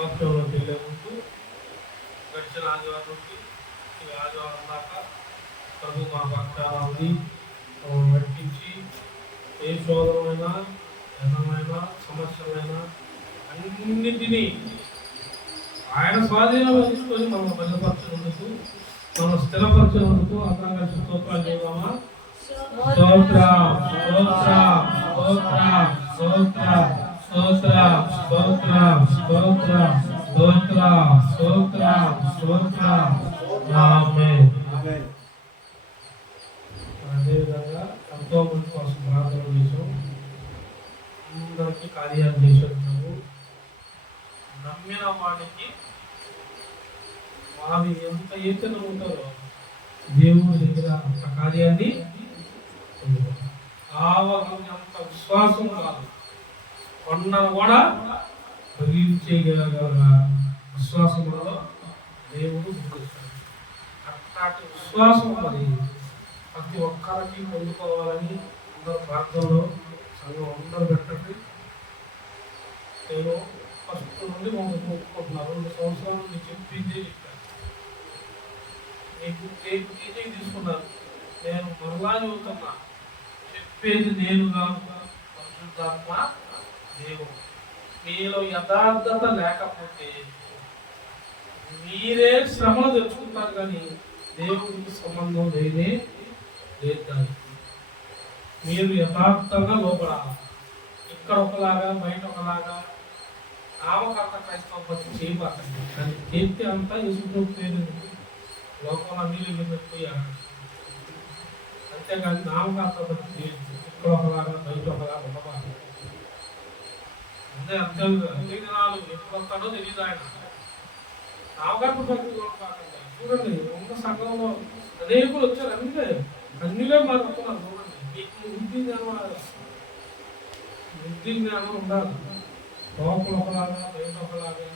వాక్యంలోకి వెళ్ళే ముందు గడిచిన ఆదివారం నుండి ఈ ఆదివారం దాకా ప్రభు మా పక్షాన్ని నడిపించి ఏ శోధనమైనా ధనమైన సమస్యలైనా అన్నింటినీ ఆయన స్వాధీనంలో తీసుకొని మనం బలపరచినందుకు మనం స్థిరపరచినందుకు అందరం కలిసి స్తోత్రాలు చేద్దామా? స్తోత్ర స్తోత్ర స్తోత్ర స్తోత్ర స్తోత్ర స్తోత్ర స్తోత్ర స్తోత్ర స్తోత్ర ఆమేన్. అదేవిధంగా ఎంతో మంది కోసం ప్రార్థన చేసాం, అందరికీ కార్యాలు చేసాము. నమ్మిన వాడికి వారు ఎంత ఎత్తున ఉంటారో దేవుడి దగ్గర అంత కార్యాన్ని అంత విశ్వాసం కాదు, కొండను కూడా చేయగల విశ్వాసంలో దేవుడు గుర్తిస్తాడు. అట్లాంటి విశ్వాసం మరి ప్రతి ఒక్కరికి పొందుకోవాలని అందరూ ప్రార్థనలో సంఘం అందరూ పెట్టండి. నేను ఫస్ట్ నుండి మమ్మల్ని ఒప్పుకుంటున్నాను. 2 సంవత్సరాల నుండి చెప్పిందే చెప్పాను. మీకు టీచింగ్ తీసుకున్నాను. నేను మరలా చదువుతున్నా, చెప్పేది నేను కాదు, పరిశుద్ధాత్మ దేవుడు. మీలో యథార్థత లేకపోతే మీరే శ్రమలు తెచ్చుకుంటారు, కానీ దేవుడికి సంబంధం లేదే లేదు. మీరు యథార్థంగా లోపడాలి. ఇక్కడ ఒకలాగా బయట ఒకలాగా నామకర్త క్రైస్తవ భక్తి చేయబడుతుంది, కానీ చేతి అంతా యేసుప్రభు లోకంలో నీళ్ళు పెట్టిపోయారు. అంతేగాని నామకర్త భక్తి చేయదు. ఇక్కడ ఒకలాగా బయట ఒకలాగా ఉండబాలి. అంతే దినాలు ఎప్పుడు వస్తాడో తెలియదు. ఆయన నామకర్త భక్తి చూడండి, ఉన్న సంఘంలో అనేకులు వచ్చారు. అన్నిలో మారుతున్నారు. చూడండి, మీకు బుద్ధి జ్ఞానం ఉండాలి. లోపల ఒకలాగా బయట ఒకలాగా,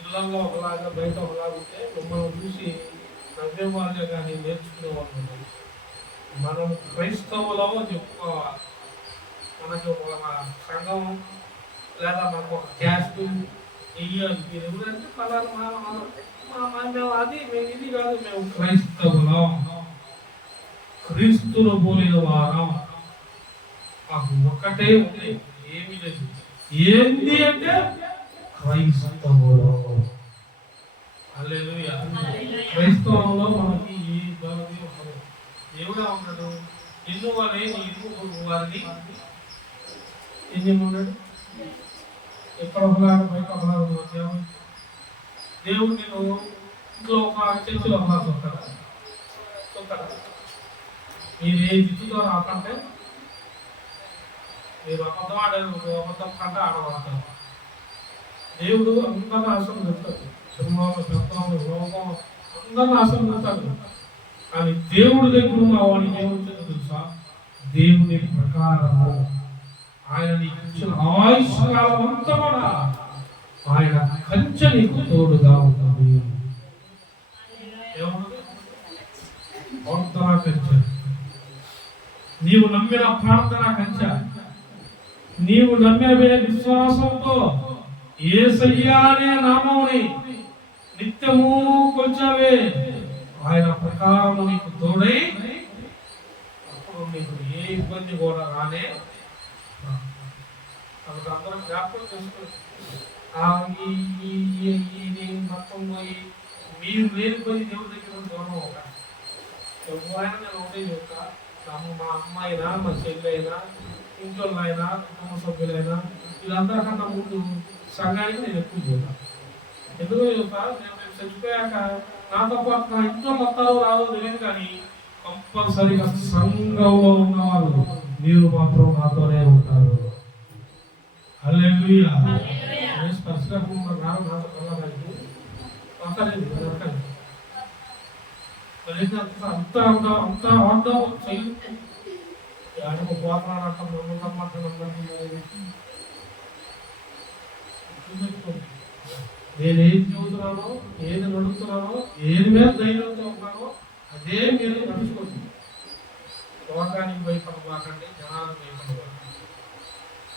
ఇళ్లలో ఒకలాగా బయట ఒకలాగా ఉంటే మిమ్మల్ని చూసి నవ్వే వాళ్ళే కానీ నేర్చుకునే వాళ్ళు. మనం క్రైస్తవులో చెప్పుకోవాలి. మనకి ఒక సంఘం లేదా మనకు ఒక క్యాస్ట్ వెయ్యాలి. మీరు ఎవరంటే పలానా మేము అది మేము ఇది కాదు, మేము క్రైస్తవులం, క్రీస్తులు పోలిన వారం. మాకు ఒక్కటే ఉంది, ఏమీ లేదు. ఏంది అంటే క్రైస్తవులు. హల్లెలూయా. క్రైస్తవంలో మనకి ఈ బాధి ఉండదు. దేవుడే ఉన్నాడు. నిన్ను వారే ఇల్లు వారిని ఏం చేయమన్నాడు? ఎక్కడ ఒకలాగా బయట ఒకలాగా ఉన్నాడు. దేవుడు నేను ఇంట్లో ఒక చర్చిలో ఒకలా చూస్తాడా? మీరు ఏ దిద్దుతో రాకంటే మీరు అబద్ధం ఆడారు, అబద్ధం కంటే ఆడబడతారు. దేవుడు అందరిని ఆశీర్వదిస్తాడు. సింహంలో పెద్దలు లోకం అందరిని ఆశీర్వదిస్తాడు. కానీ దేవుడి దగ్గర ఉన్న వాడికి ఏమవుతుందో తెలుసా? దేవుని ప్రకారము ఆయన నీకు ఇచ్చిన ఆయుష్కాలం అంతా కూడా ఆయన కంచె నీకు తోడుగా ఉంటుంది. ఏముంటుంది? ప్రార్థన కంచె. నీవు నమ్మిన ప్రార్థన కంచె. నీవు నమ్మే విశ్వాసంతో యేసయ్యా అనే నామముని నిత్యము కొలిచావే, ఆయన ప్రకారము నీకు తోడై అప్పుడు నీకు ఏ ఇబ్బంది కూడా రానే. అందరం జ్ఞాపకం చేసుకోండి. మొత్తం పోయి మీరు లేని పోయి దేవుడి దగ్గర దూరం ఒక ఎవరైనా నేను ఒకటే చెప్తా. మా అమ్మాయినా, మా చెల్లి అయినా, ఇంట్లో అయినా, కుటుంబ సభ్యులైనా, వీళ్ళందరికన్నా ముందు సంఘానికి నేను ఎక్కువ చూద్దాను. ఎందుకు చెప్తా? నేను చచ్చిపోయాక నాతో పాటు నా ఇంట్లో మొత్తాలు రాదో తెలియదు, కానీ కంపల్సరీగా సంఘంలో ఉన్నవారు మీరు మాత్రం నాతోనే ఉంటారు. హల్లెలూయా. అంతా అంతా వాడడం చెయ్యి పోతాడంటాం. నేను ఏది చదువుతున్నానో, ఏది నడుస్తున్నానో, ఏది మీద ధైర్యంతో ఉన్నానో అదే మీరు నడుచుకోండి. లోకానికి భయపడబాకండి, జనాలకు భయపడబాకండి.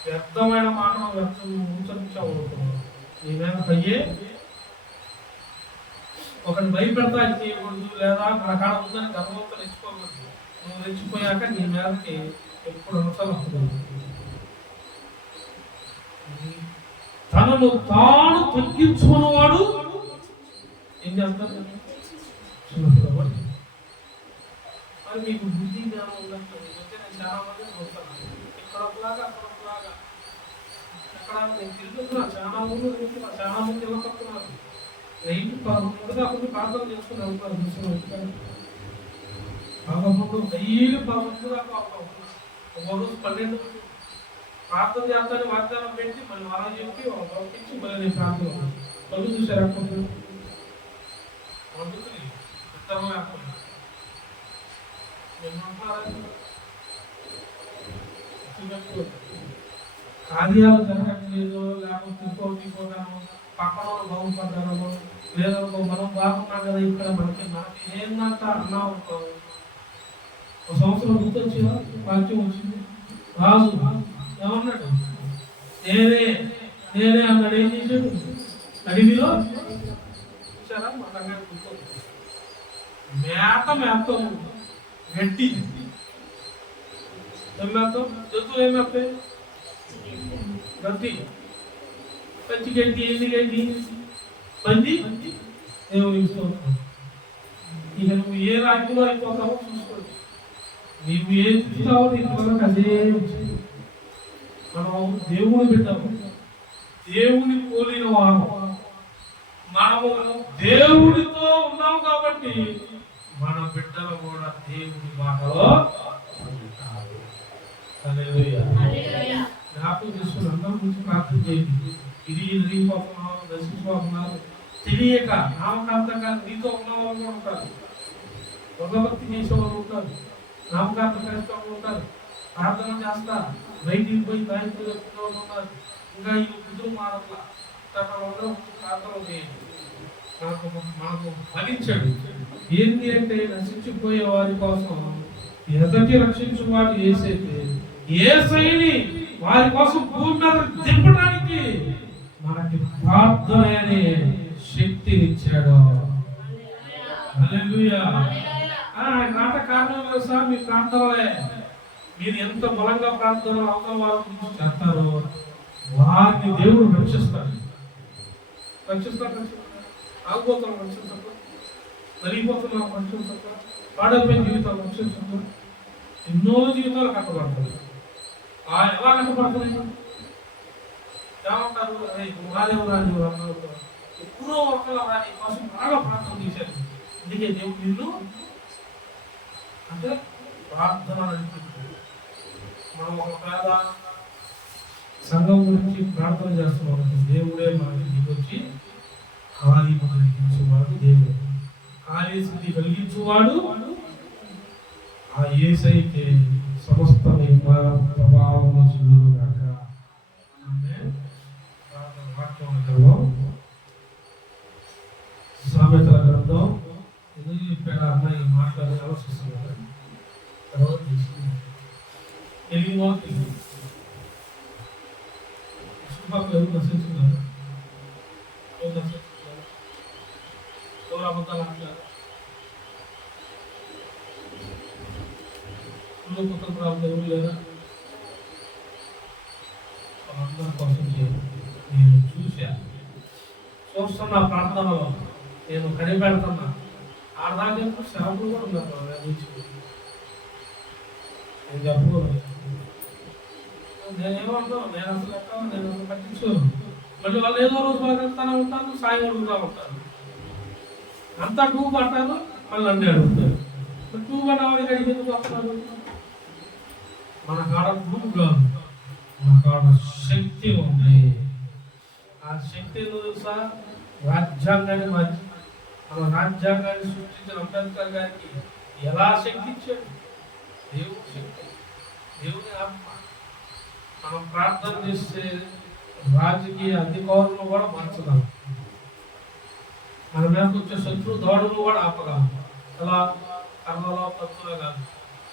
వ్యర్థమైన మాటను వ్యర్థం ఉచ్చరించకూడదు. నీ మీద అయ్యే ఒకటి భయపెడతా చేయకూడదు, లేదా మన కాడ ఉందని గర్వంతో రెచ్చిపోకూడదు. నువ్వు రెచ్చిపోయాక నీ మీదకి ఎప్పుడు అవసరం అవుతుంది. తనను తాను తగ్గించుకున్నవాడు ఏం చేస్తారు? మరి మీకు బుద్ధి జ్ఞానం ఉన్నట్టు నేను చాలా మంది చూస్తాను. ఇక్కడ ఒకలాగా అక్కడ ఒకలాగా. అక్కడ నేను తిరుగుతున్నా, చాలా ఊళ్ళు తిరుగుతున్నా, చాలా మంది ఇలా తప్పుతున్నారు. నైట్ 11 దాకా ప్రార్థన చేసుకుని వెళ్తున్నారు. చూసిన బాబు డైలీ 11 దాకా ఒక రోజు 12 ప్రార్థన చేస్తాను, వాగ్దానం పెట్టి మళ్ళీ అలా చెప్పి పంపించి మళ్ళీ నేను ప్రార్థన పనులు చూసారు. అప్పుడు వండుతుంది ఇద్దరు లేకపోతే కార్యాలు జరగట్లేదు, లేకపోతే ఇంకోటాను పక్కన బాగుపడ్డాను, లేదా మనం బాగున్నాం కదా ఇక్కడ మనకి ఏందంట అన్నా ఉంటాం. ఒక సంవత్సరం గుర్తొచ్చిందా? వాక్యం వచ్చింది. రాజు ఏమన్నాడు? నేనే అన్నాడు. ఏం చేశాడు? అడవిలో చూసారా? మన దగ్గర మేతం గట్టి ఏం మేతం? జంతువులు ఏం మేస్తాయి? గట్టి పచ్చి గడ్డి, ఎండి గడ్డి, పంది. దేవుని స్తోత్రం. ఇక నువ్వు ఏ రాజ్యంలో అయిపోతావో చూసుకోండి. నీవు ఏం చూస్తావో నీకు వరకు అదే. మనం దేవుని బిడ్డము, దేవుని పోలిన వారు. మనము దేవుడితో ఉన్నాం కాబట్టి మన బిడ్డలు కూడా దేవుని మాటలో జ్ఞాపకం చేసుకుని అందరి గురించి ప్రార్థన చేయండి. ఇది నలిగిపోతున్నారు, నశించిపోతున్నారు, తెలియక నామకార్థంగా నీతో ఉన్న వాళ్ళు కూడా ఉంటారు. భగవద్గీత చేసేవాళ్ళు ఉంటారు, నామకార్థ క్రైస్తవులు ఉంటారు, ప్రార్థన చేస్తా బయటికి పోయి బయటకు ఉన్నారు. ఇంకా ఈ కుదురు మారట్లా ప్రార్థన చేయండి. మనకు ఫలించాడు. ఏంటి అంటే నశించిపోయే వారి కోసం ఎదటి రక్షించు వాడు ఏసైతే ఏసైని వారి కోసం భూమి మీద దింపడానికి మనకి ప్రార్థన అనే శక్తినిచ్చాడు. హల్లెలూయా. మాట కారణం తెలుసా? మీ ప్రార్థనలే. మీరు ఎంత బలంగా ప్రార్థన అవతల వారి గురించి చేస్తారో వారిని దేవుడు రక్షిస్తాడు. ఆగిపోతున్నాం రక్షించక, నలిగిపోతున్నాం రక్షించక, పాడైపోయిన జీవితాలు రక్షించక, ఎన్నో జీవితాలు కట్టబడతాయి. ఎలా కట్టబడుతున్నాయి? ఏమంటారు? రాదేవు అన్నారు. ఎప్పుడో ఒకళ్ళ వారి కోసం బాగా ప్రార్థన చేశారు. అందుకే దేవుడు వీళ్ళు అంటే ప్రార్థన నడిపించారు. మనం ఒక పేద సంఘం గురించి ప్రార్థన చేస్తున్నాం. దేవుడే మనకి దిగొచ్చి ఖాళీ కలిగించేవాడు దేవుడు. ఖాళీ స్థితి కలిగించేవాడు ఆ యేసయ్యకే సమస్త ప్రభావము చెందును గాక. ఆమేన్. వాక్యం గ్రంథం, సామెతల గ్రంథం. ఎందుకు చెప్పాడు అమ్మాయి మాట్లాడి ఆలోచిస్తున్నారు. తర్వాత తీసుకుని చుట్టుపక్కల ఎవరు నశించున్నారు? ఎవరు అబద్ధాలు అంటారు? కుటుంబాలు ఎవరు లేదా? అందరి కోసం నేను చూస్తున్నా ప్రార్థనలో, నేను కనిపెడుతున్నా. ఆడదాకా షాపులు కూడా ఉన్నారు. నేను చెప్పకూడదు. నేనేమన్నా నేను అసలు ఎక్కడ నేను అసలు పట్టించుకోను. మళ్ళీ వాళ్ళు ఏదో రోజు బాగా ఉంటాను, సాయం అడుగుతూ ఉంటారు. అంతా టూబ్ అంటారు, మళ్ళీ అన్నీ అడుగుతారు. టూబ్ అన్నవాడికి అడిగి ఎందుకు వస్తున్నారు? మన కాడ టూబ్ కాదు, మన కాడ శక్తి ఉంది. ఆ శక్తి తెలుసా? రాజ్యాంగాన్ని మార్చి మన రాజ్యాంగాన్ని సృష్టించిన అంబేద్కర్ గారికి ఎలా శక్తి ఇచ్చాడు? దేవుని శక్తి, దేవుని ఆత్మ. మనం ప్రార్థన చేస్తే రాజకీయ అధికారులు కూడా మార్చగలం. మన మీదకి వచ్చే శత్రు దాడులు కూడా ఆపగలం. అలా కర్మలో తత్తులో కాదు,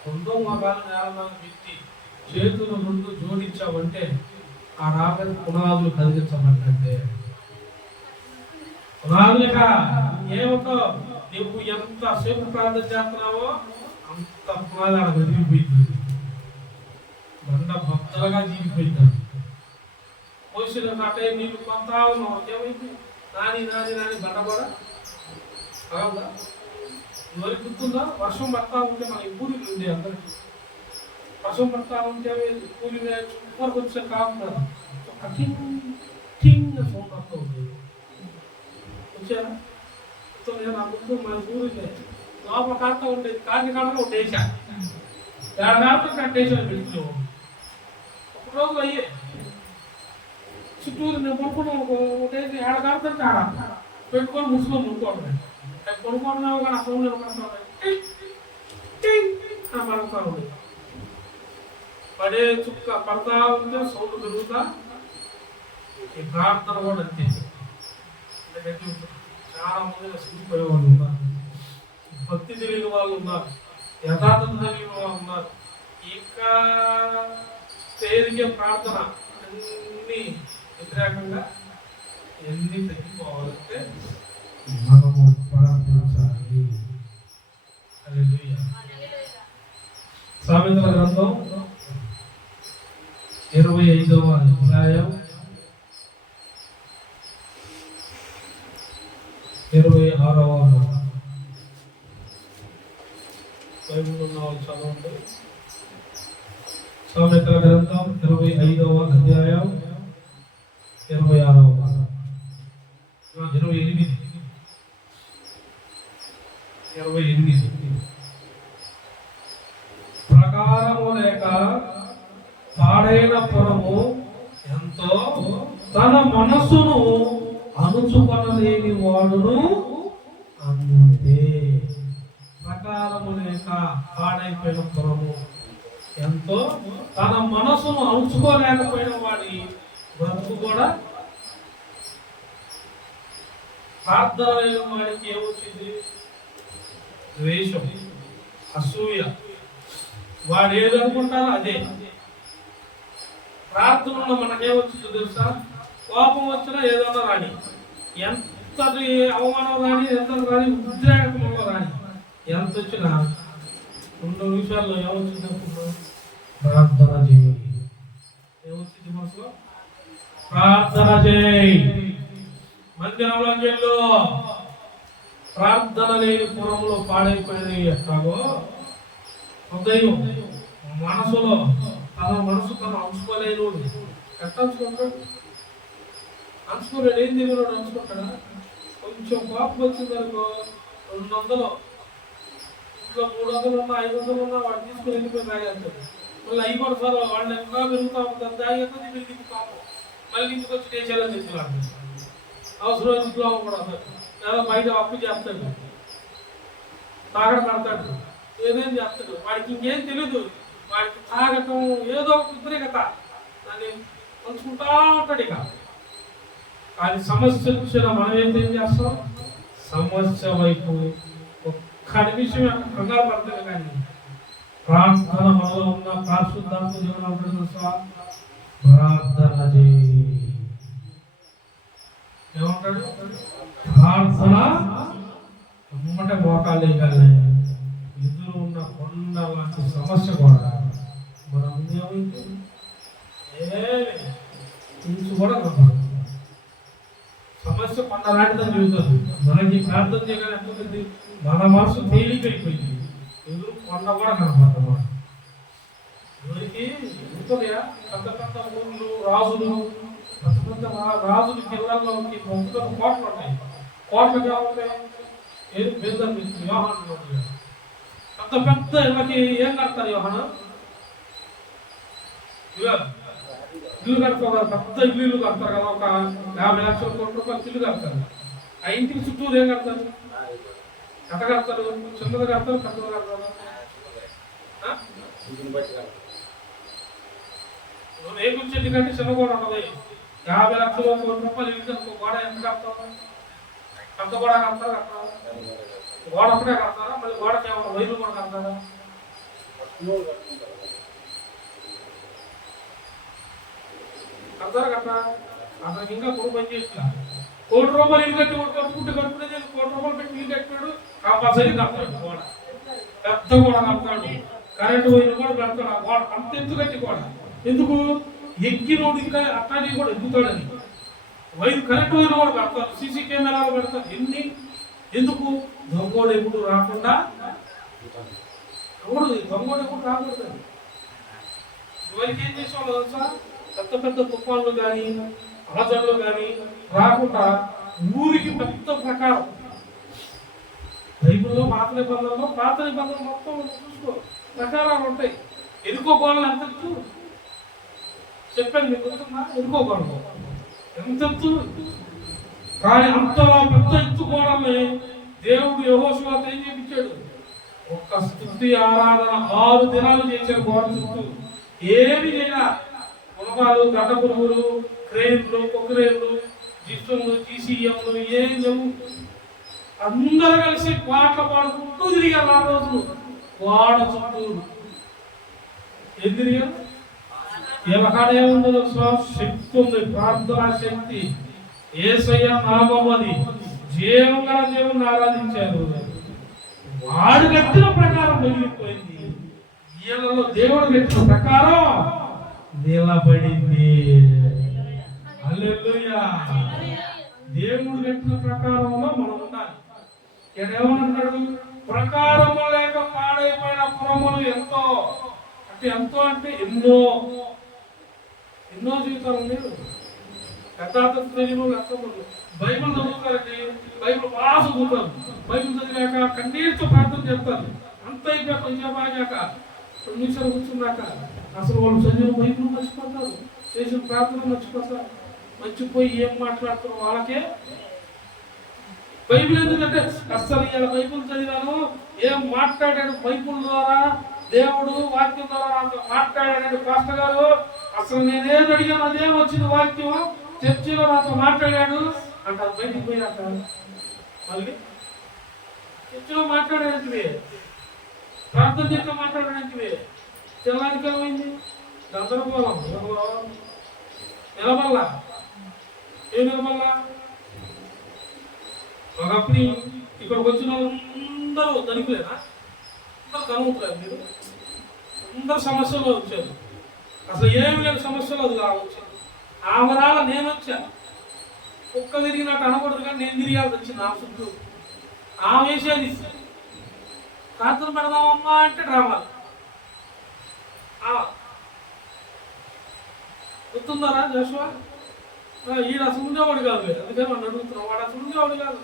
రెండో మోకాలు నేల మీద పెట్టి చేతులు రెండు జోడించామంటే ఆ రాబడి పునాదులు కదిలించమంటే పునాదులుగా ఏమిటో నువ్వు ఎంతసేపు ప్రార్థన చేస్తున్నావో అంత పునాది అక్కడ కదిలిపోయింది. బండ భక్తులుగా జీవిపోయింది. పోసిన నాటే నీళ్ళు కొంత ఉన్నావు, ఏమైంది నాని నాని నాని బండ కూడా అవునా? ఎవరికి గుర్తుందా? వర్షం పడతా ఉంటే మనకి కూలీలు ఉండే అందరికి వర్షం పడతా ఉంటే కూలి ఊరికి వచ్చే కాకుండా సౌండ్ వస్తూ ఉండేది. వచ్చారా? నా ముందు మన ఊరికే లోపల కాడుతూ ఉండేది. కాకి కాడగా ఒక డేసా ఏడాదితో కట్టేసాను పెడుతూ ఒక రోజు అయ్యే చుట్టూరు నేను పడుకున్నాను. ఒకటేసి ఏడాదితో ఆడ పెట్టుకొని ముసుకొని మునుకోవడం కొనుక్కున్నావు కానీ అసలు నిలబడతావు ఉండేది. పడే చుక్క పడతా ఉంటే సౌండ్ పెరుగుతా. ఈ ప్రార్థన కూడా అంతే. చాలా మంది నశించిపోయే వాళ్ళు ఉన్నారు, భక్తి తెలియని వాళ్ళు ఉన్నారు, యథార్థత తెలియని వాళ్ళు ఉన్నారు. ఇంకా తేలికే ప్రార్థన అన్ని వ్యతిరేకంగా ఎన్ని తగ్గిపోవాలంటే మనము ప్రార్థించాలి. సామెతల గ్రంథం 25వ అధ్యాయం 26వ బైబిల్ ఉన్న వాళ్ళు చదవండి. సామెతల గ్రంథం 25వ అధ్యాయం 26వ 28 ప్రకారము లేక పాడైన పురము ఎంతో తన మనస్సును అణుచుకొనలేని వాడును అంతే. ప్రకారము లేక పాడైపోయిన పురము ఎంతో తన మనస్సును అణుచుకోలేకపోయిన వాడి బ్రతుకు కూడా. ప్రార్థన లేని వాడికి ఏమొచ్చింది? ద్వేషం, అసూయ. వాడు ఏదనుకుంటారో అదే. ప్రార్థనలో మనకేమొచ్చిందో తెలుసా? కోపం వచ్చినా ఏదన్నా రాని, ఎంతటి అవమానం రాని, ఎంత రాని, ఉద్రేకంలో రాని, ఎంత వచ్చినా 2 నిమిషాల్లో ఏమొచ్చింది అనుకుంటున్నాం? ప్రార్థన చేయి. ఏమొచ్చింది మనసులో? ప్రార్థన చేయి. మందిరంలోకి వెళ్ళు. ప్రార్థన లేని పురంలో పాడైపోయినవి ఎట్లాగో హృదయం మనసులో తన మనసు తను అంచుకోలేనోడు ఎట్లా అంచుకుంటాడు? అంచుకోలేడు. ఏం తెలియనోడు అంచుకుంటాడా? కొంచెం కోపం వచ్చిందనుకో 200 ఇంట్లో 300 ఉన్నా 500 ఉన్నా వాడు తీసుకుని వెళ్ళిపోయి తాగేస్తాడు. మళ్ళీ అవి కూడా సార్ వాళ్ళు ఎంత పెరుగుతా ఉంటుంది, తాగేస్తుంది పెరిగింది పాపం. మళ్ళీ ఇంటికి వచ్చి దేశాలని చెప్తున్నాడు. అవసరం ఇంట్లో కూడా లేదా బయట అప్పు చేస్తాడు, తాగడం కడతాడు, ఏదేం చేస్తాడు. వాడికి ఇంకేం తెలీదు. వాడికి తాగటం ఏదో ఒక ఉద్రేకత దాన్ని పంచుకుంటా ఉంటాడు. ఇక కానీ సమస్య వచ్చిన మనం ఏం చేస్తాం? సమస్య వైపు ఒక్క నిమిషం అక్కడ కంగారు పడతాడు. కానీ ప్రార్థన మనలో ఉన్న పరిశుద్ధాత్మ జీవనం ప్రార్థన చేయి. ఏమంటాడు? ప్రార్థన అమ్మట మోకాలు వేయగలే. ఎదురు ఉన్న కొండ లాంటి సమస్య కూడా మన ముందేమైంది? ఇంచు కూడా కనపడదు. సమస్య కొండ లాంటిదని చెబుతుంది. మనకి ప్రార్థన చేయగలిగింది. మన మనసు తేలికైపోయింది. ఎదురు కొండ కూడా కనపడదు. ఎవరికి ఉంటుందా? పెద్ద పెద్ద ఊళ్ళు, రాజులు, పెద్ద పెద్ద రాజుల కిళ్ళల్లోకి మొత్తం కోటలు ఉన్నాయి. కోటలు కావాలి ఏం పెద్ద వ్యవహారం పెద్ద పెద్ద ఇళ్ళకి ఏం కడతారు? వ్యవహారం ఇల్లు కడతారు. పెద్ద ఇల్లు కడతారు కదా, ఒక 50 లక్షల కోట్ల రూపాయలు ఇల్లు కడతారు. ఆ ఇంటికి చుట్టూరు ఏం కడతారు? ఎంత కడతారు? చిన్నది కడతారు, పెద్దది కడతారు. ఏ గురించి కంటే చిన్న గోడ ఉన్నది. 50 లక్షల కోట్ల రూపాయలు ఇల్లు గోడ ఎంత కడతారు? పెద్ద గోడ కడతారు. గోడ ఒకటే కడతారా? మళ్ళీ గోడకి ఏమన్నా వైర్లు కూడా కడతారా? అందరూ కట్టా అతనికి ఇంకా కొడుకు పని చేస్తా ₹1,00,000 ఇల్లు కట్టి కట్టుకుంటే ₹1,00,000 పెట్టి ఇల్లు కట్టాడు కంపల్సరీ కడతాడు గోడ పెద్ద గోడ కడతాడు కరెంటు పోయిన కూడా పెడతాడు ఆ గోడ అంత ఎత్తు కట్టి గోడ ఎందుకు ఎక్కినోడు ఇంకా అట్టాడి కూడా ఎగ్గుతాడని వైరు కరెంటు పోయిన కూడా పెడతారు సీసీ కెమెరాలు పెడతారు ఎందుకు దొంగోడు ఎప్పుడు రాకుండా దొంగోడు ఎప్పుడు రాకూడదు ఇవరికి ఏం చేసేవాళ్ళు తెలుసా పెద్ద పెద్ద తుఫాన్లు కానీ అలజడులు కానీ రాకుండా ఊరికి పెద్ద ప్రకారం బైబిల్లో పాత నిబంధనలు మొత్తం చూసుకో ప్రకారాలు ఉంటాయి ఎదుకోగోడలు ఎంత చెప్పాను మీకు గుర్తుందా ఎదుకోగోడలు ఎంత కానీ అంతలా పెద్ద ఎత్తుకోవడాన్ని దేవుడు యెహోషువతో ఏం చేయించాడు ఒక్క స్తుతి ఆరాధన 6 దినాలు చేశారు గోడ చుట్టూ ఏమి చేయాల పులపాలు గడ్డ పురుగులు క్రేన్లు కొక్రేన్లు జిస్టులు జీసీఎంలు ఏం లేవు అందరూ కలిసి పాటలు పాడుకుంటూ తిరిగారు ఆ రోజులు గోడ చుట్టూ ఏం తిరిగారు ఎలాకాడ ఏముందో తెలుసా శక్తి ఉంది ప్రార్థనా శక్తి యేసయ్య నామం అది జీవంగా దేవుని ఆరాధించారు వాడు కట్టిన ప్రకారం మిగిలిపోయింది వీళ్ళలో దేవుడు కట్టిన ప్రకారం నిలబడింది హల్లెలూయా దేవుడు కట్టిన ప్రకారంలో మనం ఉండాలి ఇక్కడ ఏమన్నాడు ప్రకారము లేక పాడైపోయిన పురములు ఎంతో అంటే ఎన్నో జీవితాలు ఉన్నాయి బైబిల్ చదువుతారండి బైబిల్ బాగా చదువుతారు బైబిల్ చదివాక కన్నీటితో ప్రార్థన చేస్తారు అంత అయిపోయాక కొంచెం బాగాక 2 నిమిషాలు కూర్చున్నాక అసలు వాళ్ళు చదివిన బైబిల్ మర్చిపోతారు చేసిన ప్రార్థన మర్చిపోయి ఏం మాట్లాడుతున్నారు వాళ్ళకే బైబిల్ ఎందుకంటే అసలు ఇలా బైబిల్ చదివాను ఏం మాట్లాడాడు బైబిల్ ద్వారా దేవుడు వాక్యం ద్వారా నాతో మాట్లాడాడు పాస్టర్ గారు అసలు నేనేది అడిగాను అదే వచ్చింది వాక్యం చర్చిలో నాతో మాట్లాడాడు అంటారు బయటికి పోయాక మళ్ళీ చర్చిలో మాట్లాడేంటివి ప్రార్థన చేస్తే మాట్లాడేంటివి తెల్లానికి ఏమైంది గందరగోళం నిలబల్లా ఏం నిలబల్లా ఒకప్పుడు ఇక్కడికి వచ్చిన అందరూ ధనికులేనా అందరూ ధనవంతులేదు మీరు అందరు సమస్యలు వచ్చారు అసలు ఏమి లేని సమస్యలు అది రావచ్చు ఆవరాల నేను వచ్చా కుక్క తిరిగినట్టు అనకూడదు కానీ నేను తిరిగాల్సి వచ్చింది నా చుట్టూ ఆమె వేసేది ప్రార్థన పెడదామమ్మా అంటే డ్రామాలు గుర్తుందారా జోషువా ఈయన అసలు ఉండేవాడు కాదు అందుకని మనం అడుగుతున్నాం వాడు అసలు ఉండేవాడు కాదు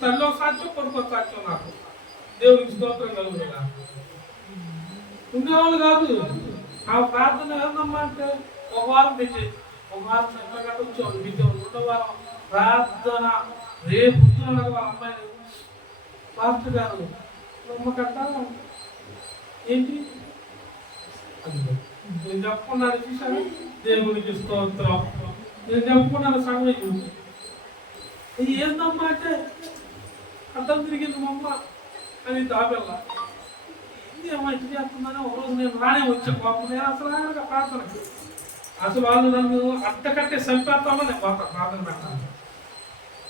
తల్లి ఒక సాధ్యం కొడుకు ఒక సాధ్యం నాకు దేవునికి స్తోత్రం కలుగుతుందా ఉండేవాళ్ళు కాదు ఆ ప్రార్థన ఏందమ్మా అంటే ఒక వారం తెచ్చేది ఒక వారం ఎట్లా వచ్చేవాళ్ళు మీకు 2వ వారం ప్రార్థన రేపు వాళ్ళ అమ్మాయి పాస్టర్ గారు అమ్మ కట్టాలా ఏంటి నేను చెప్పుకున్నాను చూసాను దేవునికి స్తోత్రం నేను చెప్పుకున్నాను సంగతి ఇది ఏందమ్మా అంటే అర్థం తిరిగింది మా అమ్మ అని దాబెల్లా ఏమో ఇటు చేస్తుందని ఒకరోజు నేను రానే వచ్చాను పాపం నేను అసలు ప్రార్థనకి అసలు వాళ్ళు నన్ను అట్టకట్టే చంపేస్తామో నేను ప్రార్థన పెట్టాను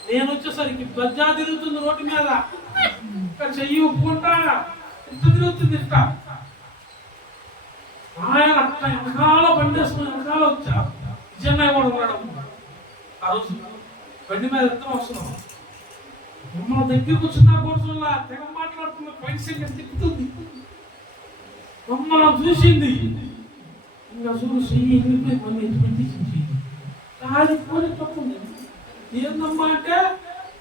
నేను వచ్చేసరికి గజ్జా తిరుగుతుంది రోడ్డు మీద చెయ్యి ఒప్పుకుంటా ఇంత తిరుగుతుంది ఇంత ఆయన అట్లా వెనకాల బండి వేసుకుని వెనకాల వచ్చా విజయన్నయ్య కూడా ఉన్నాడు ఆ రోజు బండి మీద ఇద్దరం వస్తున్నాం మమ్మల్ని దగ్గరికి వచ్చిన కూర్చున్నా తెగ మాట్లాడుతున్న పైసలు తిప్పుతుంది మమ్మల్ని చూసింది ఇంకా చూడు చెయ్యి ఎగిరిపోయి మళ్ళీ ఎత్తుపెట్టి కాలిపోయి తప్పుంది ఏందమ్మా అంటే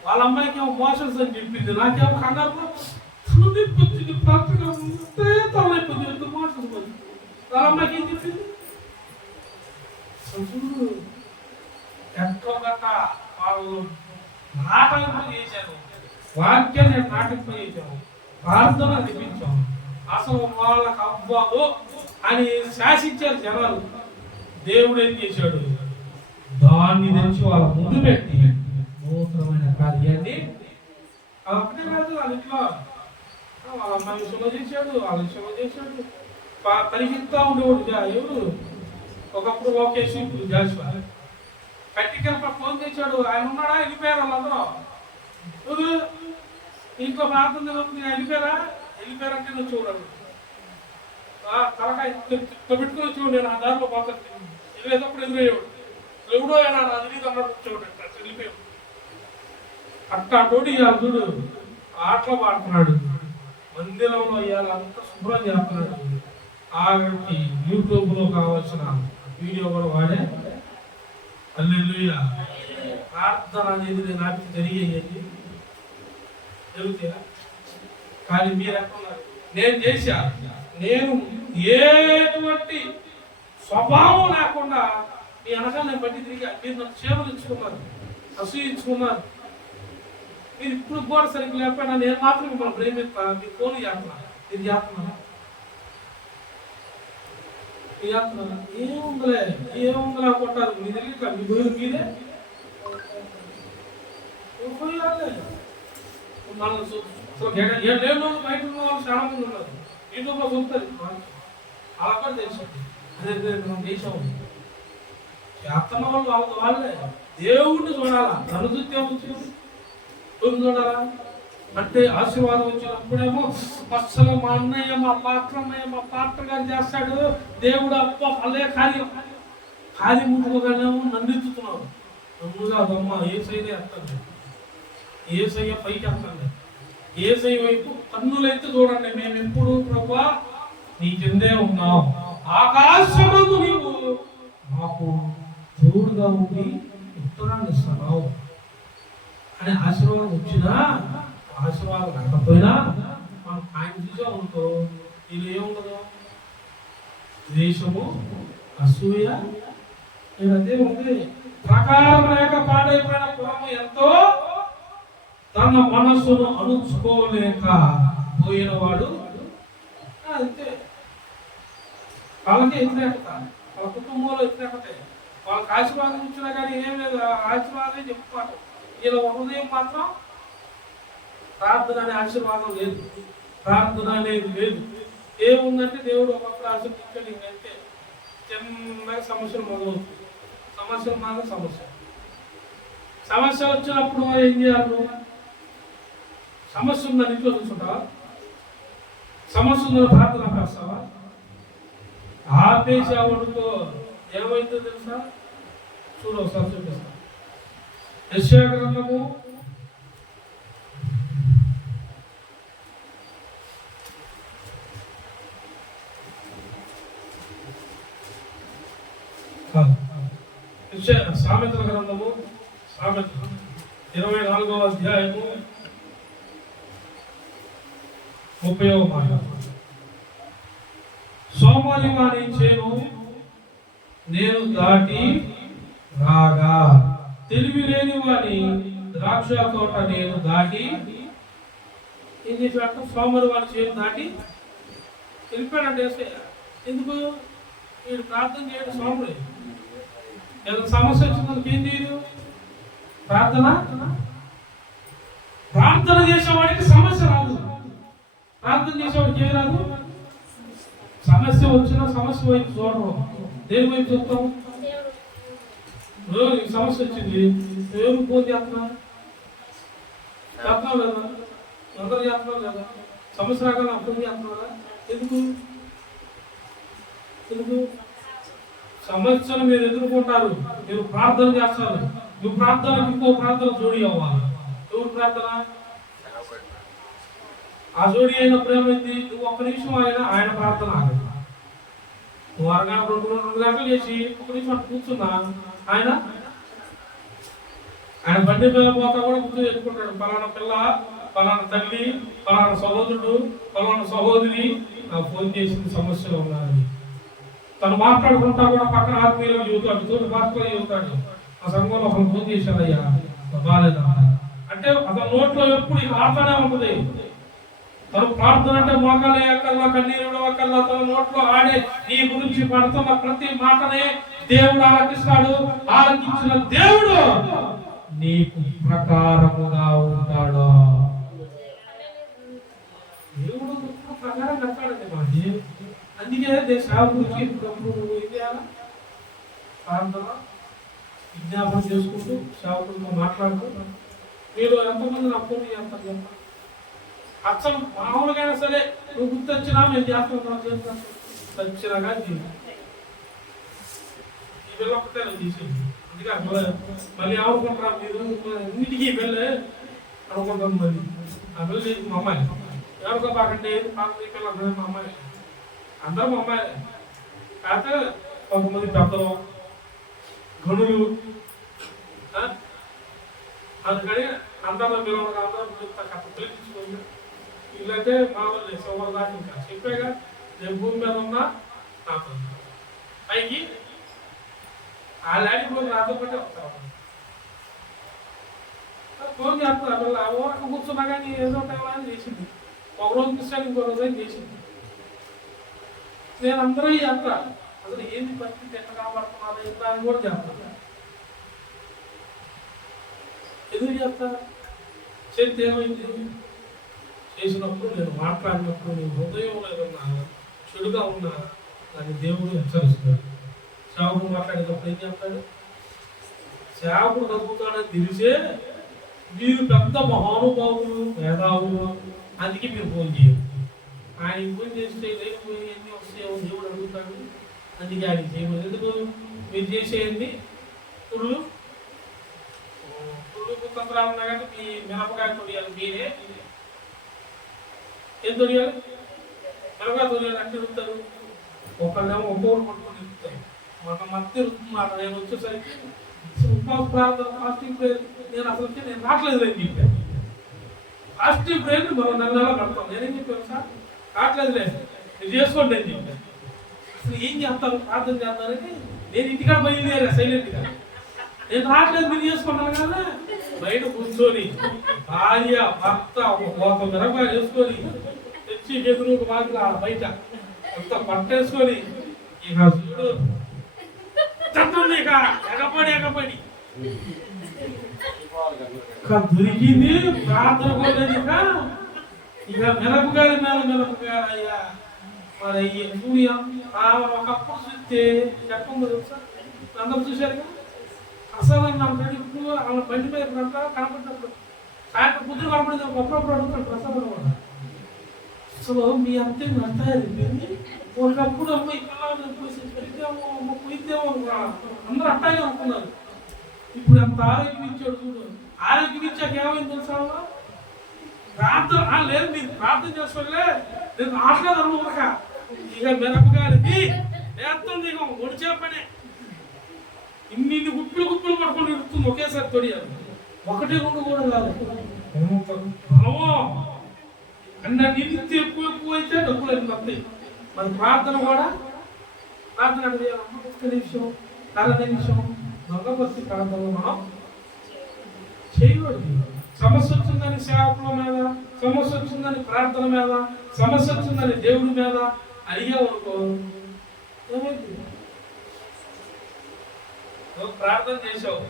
వాళ్ళ అమ్మాయికి ఏమో మోషన్స్ అని చెప్పింది నాకేమో కంగారు తిప్పింది పక్కగా తలైపోయింది ఎంత మోషన్స్ పోయింది వాళ్ళ అమ్మాయికి ఏం చెప్పింది చూడు ఎంతో గట్ట వాళ్ళు నాటకం చేశారు వాక్యాన్ని నాటకం చేశాము ప్రార్థన అనిపించాము అసలు వాళ్ళకి అవ్వదు అని శాసించారు జనాలు దేవుడు ఏం చేశాడు దాన్ని తెచ్చి వాళ్ళ ముందు పెట్టి నూతనమైన కార్యాన్ని అప్పుడే కాదు వాళ్ళ ఇంట్లో వాళ్ళ అమ్మాయి విషయంలో చేశాడు వాళ్ళ విషయంలో చేశాడు పరిగెత్తా ఉండేవాడు. ఎవరు ఒకప్పుడు లోకేష్, ఇప్పుడు జాషువా. కట్టికల్ ఫోన్ చేశాడు, ఆయన ఉన్నాడా, వెళ్ళిపోయారు వాళ్ళందరూ. ఎవరు ఇంట్లో ప్రార్థన జరుగుతుంది, వెళ్ళిపోయారా, వెళ్ళిపోయారంటే నువ్వు చూడరు. తలకాయ పెట్టుకుని చూడు, నా దారిలో పోతుంది, వెళ్ళేటప్పుడు ఎదురయ్యాడు. ఎవడో అయినా నా తెలియదు అన్నాడు, చూడండి వెళ్ళిపోయాడు. అట్టాటోడు ఇవాళ చూడు ఆటలు పాడుతున్నాడు, మందిరంలో ఇవాళ అంతా శుభ్రం చేస్తున్నాడు. ఆఖరికి యూట్యూబ్ లో కావాల్సిన వీడియో కూడా వాడే. హల్లెలూయా. ప్రార్థన అనేది నాకు జరిగేది జరుగుతాయా? కానీ మీరు అంటున్నారు నేను చేశా, నేను ఎటువంటి స్వభావం లేకుండా మీ అనగా నేను బట్టి తిరిగి మీరు నాకు సేవలు ఇచ్చుకున్నారు, అసూయించుకున్నారు. మీరు ఇప్పుడు కూడా సరిగ్గా లేకపోయినా నేను మాత్రం మిమ్మల్ని ప్రేమిస్తా, మీరు ఫోన్ చేస్తున్నా, మీరు చేస్తున్నా ఏముందిలే కొట్టారు, మీ దగ్గర మీ గోరు మీరే నేను బయట ఉన్న వాళ్ళు చాలా మంది ఉన్నారు, యూట్యూబ్లో చూస్తారు, అలా కూడా తెలుసు. అదే మనం చేసాము చేస్తున్న వాళ్ళు వాళ్ళే దేవుడిని చూడాలా, నన్ను చూస్తే చూడాలా. అంటే ఆశీర్వాదం వచ్చినప్పుడేమో అస్సలు మా అన్నయ్య, మా పాత్ర గారు చేస్తాడు, దేవుడు అప్ప అల్లే కార్యం ముందుకోగానేమో నన్ను ఎత్తుతున్నావు. నన్ను కాదమ్మా, ఏసైనే ఎత్తండి, ఏసయ్య పైకి ఎత్తండి, ఏసయ్య వైపు కన్నులైతే చూడండి. మేము ఎప్పుడు ప్రభువా నీ కిందే ఉన్నాం, ఆకాశమందు నీవు మాకు తోడుగా ఉండి ఉత్తరాన్ని ఇస్తున్నావు అని ఆశీర్వాదం వచ్చినా ఆశీర్వాదం రాకపోయినా మనం ఆయన చూసా ఉంటో ఇది ఏముండదు, ద్వేషము, అసూయ, అదే ఉంది. ప్రకారం లేక పాడైపోయిన పురము ఎంతో తన మనస్సును అణుచుకోలేక పోయిన వాడు అంతే. వాళ్ళకి వ్యతిరేకత, వాళ్ళ కుటుంబంలో వ్యతిరేకతే, వాళ్ళకి ఆశీర్వాదం ఇచ్చినా కానీ ఏం లేదు, ఆశీర్వాదమే చెప్పుకోవాలి. వీళ్ళ హృదయం మాత్రం ప్రార్థన అనే ఆశీర్వాదం లేదు, ప్రార్థన అనేది లేదు. ఏముందంటే దేవుడు ఒకప్పుడు ఆశీర్వదించాడు, ఇంకంటే చిన్నగా సమస్యలు మొదలవుతుంది. సమస్యలు మాత్రం సమస్య వచ్చినప్పుడు ఏం చేయాలి? సమస్య ఉందని ఇంట్లో చూసుకుంటావా? సమస్య ఉందని ప్రార్థన చేస్తావా? ఆపేసి ఆవిడతో ఏమైందో తెలుసా? చూడు ఒకసారి చూపిస్తా. యెషయా గ్రంథము 24వ అధ్యాయము 30వ మాట. సోమారి వారి చేను నేను దాటి రాగా, తెలివి లేని వారి ద్రాక్ష తోట నేను దాటి. ఏం చేశాడు? సోమరి వారి చేను దాటి వెళ్ళిపోయాడంటే ఎందుకు? వీడు ప్రార్థన చేయడం సోమరి. ఏదైనా సమస్య వచ్చిందని ఏం చేయదు? ప్రార్థన చేసేవాడికి సమస్య రాదు, ప్రార్థన చేసేవాడికి ఏం రాదు. సమస్య వచ్చినా సమస్య వైపు చూడడం, దేని వైపు చూస్తాం? సమస్య వచ్చింది, ఎవరు ఫోన్ చేస్తున్నావు లేదా? అందరూ చేస్తున్నావు లేదా? సమస్య రాగానే అర్థం చేస్తున్నారా? ఎందుకు? సమస్యను మీరు ఎదుర్కొంటారు, మీరు ప్రార్థన చేస్తారు. నువ్వు ప్రార్థనకు ఇంకో ప్రార్థన జోడి అవ్వాలి. ఎవరు ప్రార్థన? ఆ జోడి అయినప్పుడు ఏమైంది? నువ్వు ఒక్క నిమిషం ఆయన ప్రార్థన ఆగదు. నువ్వు అరగంట 2 గంటలు చేసి 1 నిమిషం అటు కూర్చున్నా ఆయన బండి మీద పోతా కూడా గుర్తు తెచ్చుకుంటాడు. పలానా పిల్ల, పలానా తల్లి, పలానా సహోదరుడు, పలానా సహోదరి నాకు ఫోన్ చేసింది, సమస్యలు ఉన్నాయి. తను మాట్లాడుకుంటా కూడా పక్కన ఆత్మీయులు చెబుతాడు, తోటి భాషలో చెబుతాడు. ఆ సంఘంలో ఒకరు ఫోన్ చేశాడయ్యా బాగాలేదా అంటే అతని నోట్లో ఎప్పుడు ఇక ఆటనే ఉంటుంది. తను ప్రార్థన అంటే మోకాలు వేయకల్లా, కన్నీరు విడవకల్లా, తన నోట్లో ఆడే నీ గురించి పడుతున్న ప్రతి మాటనే దేవుడు ఆలకిస్తాడు. ఆలకించిన దేవుడు నీకు ప్రకారముగా ఉంటాడు. దేవుడు ప్రకారం కట్టాడండి. మాది అందుకే సేవకుడికి ఎప్పుడప్పుడు నువ్వు ఏం చేయాలా? ప్రార్థన విజ్ఞాపన చేసుకుంటూ సేవకుడితో మాట్లాడుతూ మీరు ఎంతమంది నా ఫోన్ చేస్తారు చెప్పండి. అసలు మామూలుగా సరే నువ్వు గుర్తొచ్చినా మేము చేస్తాం వచ్చినాగా ఈ పిల్ల ఒక్కటే తీసేది. అందుకే మళ్ళీ ఎవరుకుంటారా మీరు ఇంటికి వెళ్ళే అనుకుంటాం. మళ్ళీ ఆ పిల్ల చేసి మా అమ్మాయి ఎవరికో బాగండి పాప పిల్లలు మా అమ్మాయి అందరూ మా అమ్మాయి. కాకపోతే కొంతమంది పెద్దలు గనులు అందుకని అందరూ పిల్లలు అందరూ పిలిపించుకోండి. వీళ్ళైతే మామూలు సోమవారం దాకా ఇంకా చెప్పాగా నేను భూమి మీద ఉన్నా నాతో పైకి ఆ డాడీ ఫోన్ నాతో పట్టే వస్తారు. ఫోన్ చేస్తారు పిల్ల ఓరక కూర్చున్నా కానీ ఏదో టైం చేసింది. ఒక రోజు మిస్టేక్ ఇంకో రోజు అని చేసింది. నేను అందరూ చేస్తా అసలు ఏంది పరిస్థితి ఎట్లా కాపాడుతున్నారు ఎంత అని కూడా చేస్తాను. ఎందుకు చేస్తా? చేతి ఏమైంది? చేసినప్పుడు నేను మాట్లాడినప్పుడు నీ హృదయంలో ఏదన్నా చెడుగా ఉన్నా దాన్ని దేవుడు హెచ్చరిస్తాడు. సేవకుడు మాట్లాడేటప్పుడు ఏం చెప్తాడు? సేవకుడు చదువుతాడని తెలిసే మీరు పెద్ద మహానుభావులు మేధావులు అందుకే మీరు ఫోన్ చేయరు. ఆయన ఫోన్ చేస్తే లేకపోయి ఎన్ని వస్తాయో దేవుడు అడుగుతాడు. అందుకే ఆయన చేయమని. ఎందుకు మీరు చేసేయండి పుళ్ళు కుతంత్రాలు ఉన్నా కానీ మీ మిరపకాయ తొడియాలి మీరే. ఏం తొడియాలి? మిరపకాయ తొడియాలి అంటే ఇరుతారు. ఒకళ్ళేమో ఒక్కొక్కరు పట్టుకొని ఇరుతారు. మన మధ్య ఇరుతున్నారు. నేను వచ్చేసరికి ఉపవాస ప్రార్థన ఫాస్టింగ్ ప్రేయర్ నేను అసలు నేను రావట్లేదు అని చెప్పాను. ఫాస్టింగ్ ప్రేయర్ మరో నెల పడతాను. నేనేం చెప్పాను సార్ రావట్లేదులే మీరు చేసుకోండి అని చెప్పాను. అసలు ఏం చేస్తారు ప్రార్థన చేస్తారని నేను ఇంటికాడ బయలుదేరా సైలెంట్గా. నేను రావట్లేదు మీరు చేసుకున్నాను కదా బయట కూర్చొని భార్య భర్త ఒక మిరపకాయ వేసుకొని తెచ్చి ఎదురు బాగా బయట అంత పట్టేసుకొని ఇక చూడు చదువుంది ఇక ఎగపడి దొరికింది ప్రార్థన కూడా ఇక మిరపకాయల మీద మిరపకాయ అయ్యా మరి సూర్య ఒకప్పుడు చూస్తే చెప్పండి తెలుసా అందరూ చూశారు అసలు నన్ను ఇప్పుడు ఆమె బండి మీద కనపడినప్పుడు సాయంత్రం పొద్దున కనపడింది అప్పుడప్పుడు అడుగుతాడు ప్రసాదం కూడా అసలు మీ అంతే అట్టాయి ఒకప్పుడు అమ్మ ఈ పిల్లలు పెరిగితేమో అమ్మ పోయితేమో అందరూ అట్టాగే అనుకున్నారు. ఇప్పుడు ఎంత ఆరోగ్యం ఇచ్చాడు చూడు. ఆరోగ్యం ఇచ్చాక ఏమైంది తెలుసా? ప్రార్థన లేదు మీరు ప్రార్థన చేసుకోలే నేను రావట్లేదు అనుక ఇక మిరపకాయలకి వేస్తుంది ఇక ఒడిచే పనే ఇన్ని గుప్పులు పడుకొని ఇరుతుంది ఒకేసారి తొడియాలి. ఒకటి రెండు కూడా కాదు అన్న నింది ఎక్కువ అయితే డబ్బులు అన్ని వస్తాయి. మరి ప్రార్థన కూడా ప్రార్థన ఒక్క నిమిషం అర నిమిషం దొంగపత్తి ప్రార్థనలో మనం చేయకూడదు. సమస్య వచ్చిందని సేవకుల మీద, సమస్య వచ్చిందని ప్రార్థన మీద, సమస్య వచ్చిందని దేవుడి మీద అడిగేవనుకో ఏమైంది? ప్రార్థన చేసావు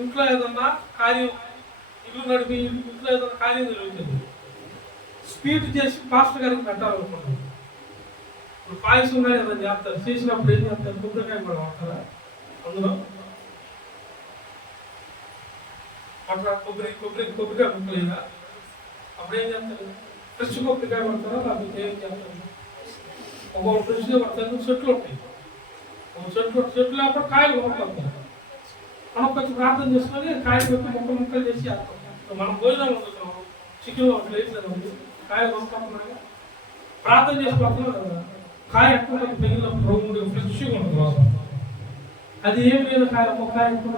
ఇంట్లో ఏదన్నా కార్యం ఇల్లు నడిపి ఇంట్లో ఏదన్నా కార్యం జరుగుతుంది స్పీడ్ చేసి పాస్టర్ గారికి పెట్టాలనుకున్నాను. ఇప్పుడు పాయసం కానీ ఏదైనా చేస్తారు చేసినప్పుడు ఏం చేస్తారు? కొబ్బరికాయ కూడా వాడతారా? అందులో కొబ్బరికాయ ముక్కలేదా? అప్పుడు ఏం చేస్తారు? ఫ్రెష్ కొబ్బరికాయ పడతారా లేకపోతే ఏం చేస్తారు? ఒక్కొక్క ఫ్రెష్గా పడతారు. చెట్లు ఉంటాయి చెట్లు అప్పుడు కాయలు కొనుక్కొస్తారు. మనం కొంచెం ప్రార్థన చేసుకొని కాయలు పెట్టి ముక్కలు చేసి మనం భోజనం వండుతున్నాం చికెన్లో ప్లేట్లలో ఉంది కాయలు కొనుక్కుంటున్నాగా ప్రార్థన చేసి పడుతున్నాం కదా కాయ ఎక్కువ మిగిలిన రౌండ్ ఫ్రెష్గా ఉంటుంది. అది ఏం లేదు కాయ ఒక కాయ ఎక్కువ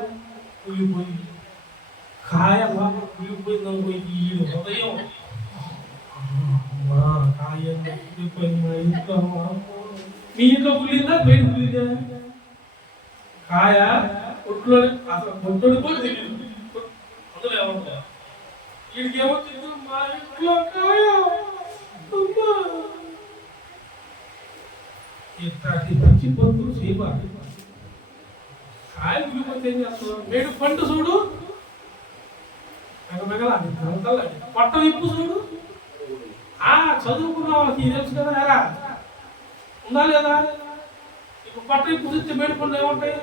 పులిపోయి కాయ పులిపోయిందనుకో ఈ హృదయం కాయ పులిపోయింది మా ఇంట్లో మీ ఇంట్లో పులిందా బయట పులిందా? కాయ ఒట్లో అసలు ఒట్టోడి కూడా తెలియదు. అందులో ఏమంటా వీడికి ఏమొచ్చింది? మా ఇంట్లో కాయ ఇట్లాంటి మంచి పంతులు చేయబాలి. కాయ పులిపోతే ఏం చేస్తాం? మేడు పండు చూడు మెగలాడి పట్టం ఇప్పు చూడు. చదువుకున్న వాళ్ళకి తెలుసు కదా. ఉందా లేదా? ఇప్పుడు పట్టు కుదిరితే మేడుకుండా ఏముంటాయి?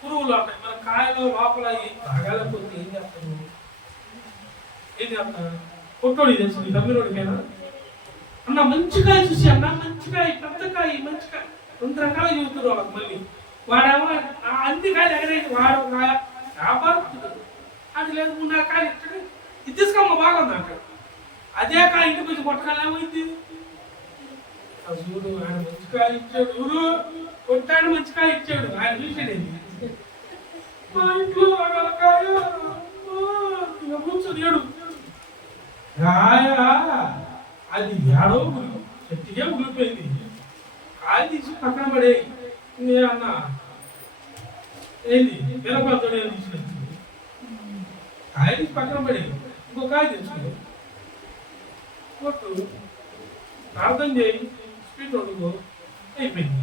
పురుగులు ఉంటాయి. మన కాయలో లోపల తాగాలకపోతే ఏం చేస్తాను? కొట్టోడి తెలుసు ఈ తమ్మినోడికైనా అన్న మంచికాయ చూసి అన్న మంచికాయ పెద్దకాయ మంచికాయ 2 రకాల చూస్తారు వాళ్ళకి. మళ్ళీ వాడేమో అన్ని కాయలు ఎగరేసి వాడు వ్యాపారం అది లేదు 3 కాయలు ఇచ్చాడు. ఇది తీసుకోమ్మ బాగుంది అంటాడు. అదే కాయ ఇంటికి వచ్చి కొట్టకాయలు ఏమైంది? చూడు ఆయన మంచికాయ ఇచ్చాడు, ఊరు కొట్టాడు మంచికాయ ఇచ్చాడు, ఆయన చూసాడు మా ఇంట్లో కాయ కూర్చొని ఏడు కాయ అది ఏడో చెట్టుకే ఉడిపోయింది. కాయ తీసి పక్కన పడే అన్న ఏంది మిరపతో తీసినట్టు కాయ తీసి పక్కన పడే ఇంకో కాయ తెచ్చుకో కొట్టు ప్రార్థన చేయి స్పీడ్ వండుకో అయిపోయింది.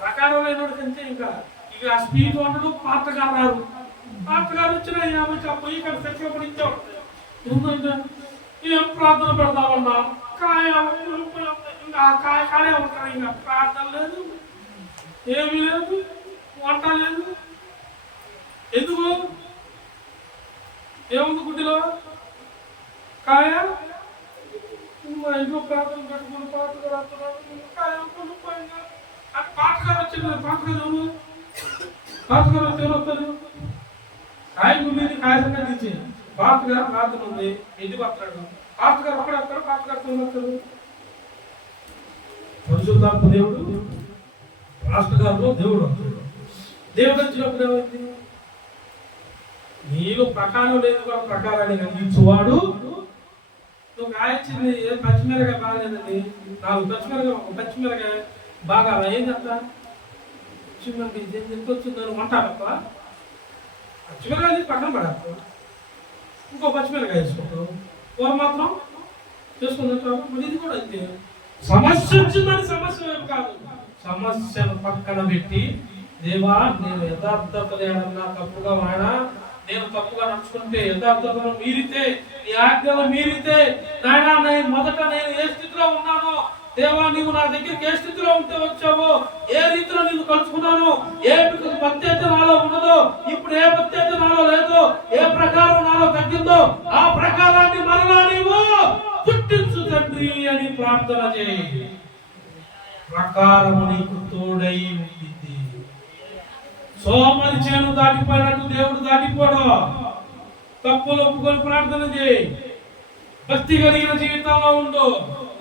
ప్రకారం లేనోడికంటే ఇంకా ఇక ఆ స్పీడ్ వండడు పాత్రగారు రారు. పాత్రగారు వచ్చినా ఆ పొయ్యి ఇక్కడ తెచ్చుకోబడి ఇచ్చాడు. ఏం ప్రార్థన పెడతామన్నా కాయ ఇంకా కాయ కాడే ఉంటాడు. ఇంకా ప్రార్థన లేదు, ఏమీ లేదు, వంట లేదు. ఎందుకు? ఏముంది గుడ్డిలో? కాయ మా ఇంట్లో ప్రార్థన పెట్టుకుని పాటగారు వస్తున్నాడు, కాయ కొనుక్కోయినా అంటే పాటగారు వచ్చింది. పాటగారు ఎవరు? పాటగారు వచ్చి ఎవరు వస్తారు? కాయ గుడ్డిని కాయ సంగతి తీసి పాటగారు ప్రార్థన ఉంది ఇంటికి వస్తాడు. పాటగారు ఒక్కడే వస్తాడు, పాటగారు వస్తారు. పరిశుద్ధాత్మ దేవుడు పాస్టర్ గారిలో దేవుడు వస్తాడు. దేవుడు వచ్చినప్పుడు ఏమైంది? నీలో ప్రకారం లేదు కూడా ప్రకారాన్ని కలిగించువాడు. నువ్వు కాయచ్చింది పచ్చిమిరకాయ బాగాలేదండి, 4 పచ్చిమిరకాయ ఒక పచ్చిమిరకాయ బాగా ఏం చేస్తా? పచ్చిమిరకాయ ఎంత వచ్చిందని వంట తప్ప పచ్చిమిరకాయ పక్కన పడేస్తావు, ఇంకో పచ్చిమిరకాయ వేసుకుంటావు, కూర మాత్రం చేసుకుంటావు. మరి ఇది కూడా అంతే. సమస్య వచ్చిందని సమస్య వైపు కాదు, సమస్యను పక్కన పెట్టి దేవా నేను యథార్థత లేడన్నా తప్పుగా వాడా, నేను తప్పుగా నడుచుకుంటే యథార్థతను మీరితే నీ ఆజ్ఞలు మీరితే నాయనా నేను మొదట నేను ఏ స్థితిలో ఉన్నానో దేవా నీవు నా దగ్గరికి ఏ స్థితిలో ఉంటే వచ్చావో, ఏ రీతిలో నిన్ను కలుసుకున్నాను, ఏ భక్తి అయితే నాలో ఉన్నదో, ఇప్పుడు ఏ భక్తి అయితే నాలో లేదో, ఏ ప్రకారం నాలో తగ్గిందో ఆ ప్రకారాన్ని మరలా నీవు పుట్టించు తండ్రి అని ప్రార్థన చేయి. ప్రకారము నీకు తోడై ఉంటుంది. సోమరి చేను దాటిపోయినట్టు దేవుడు దాటిపోడు. తప్పులు ఒప్పుకొని ప్రార్థన చేయి. భక్తి కలిగిన జీవితంలో ఉండు.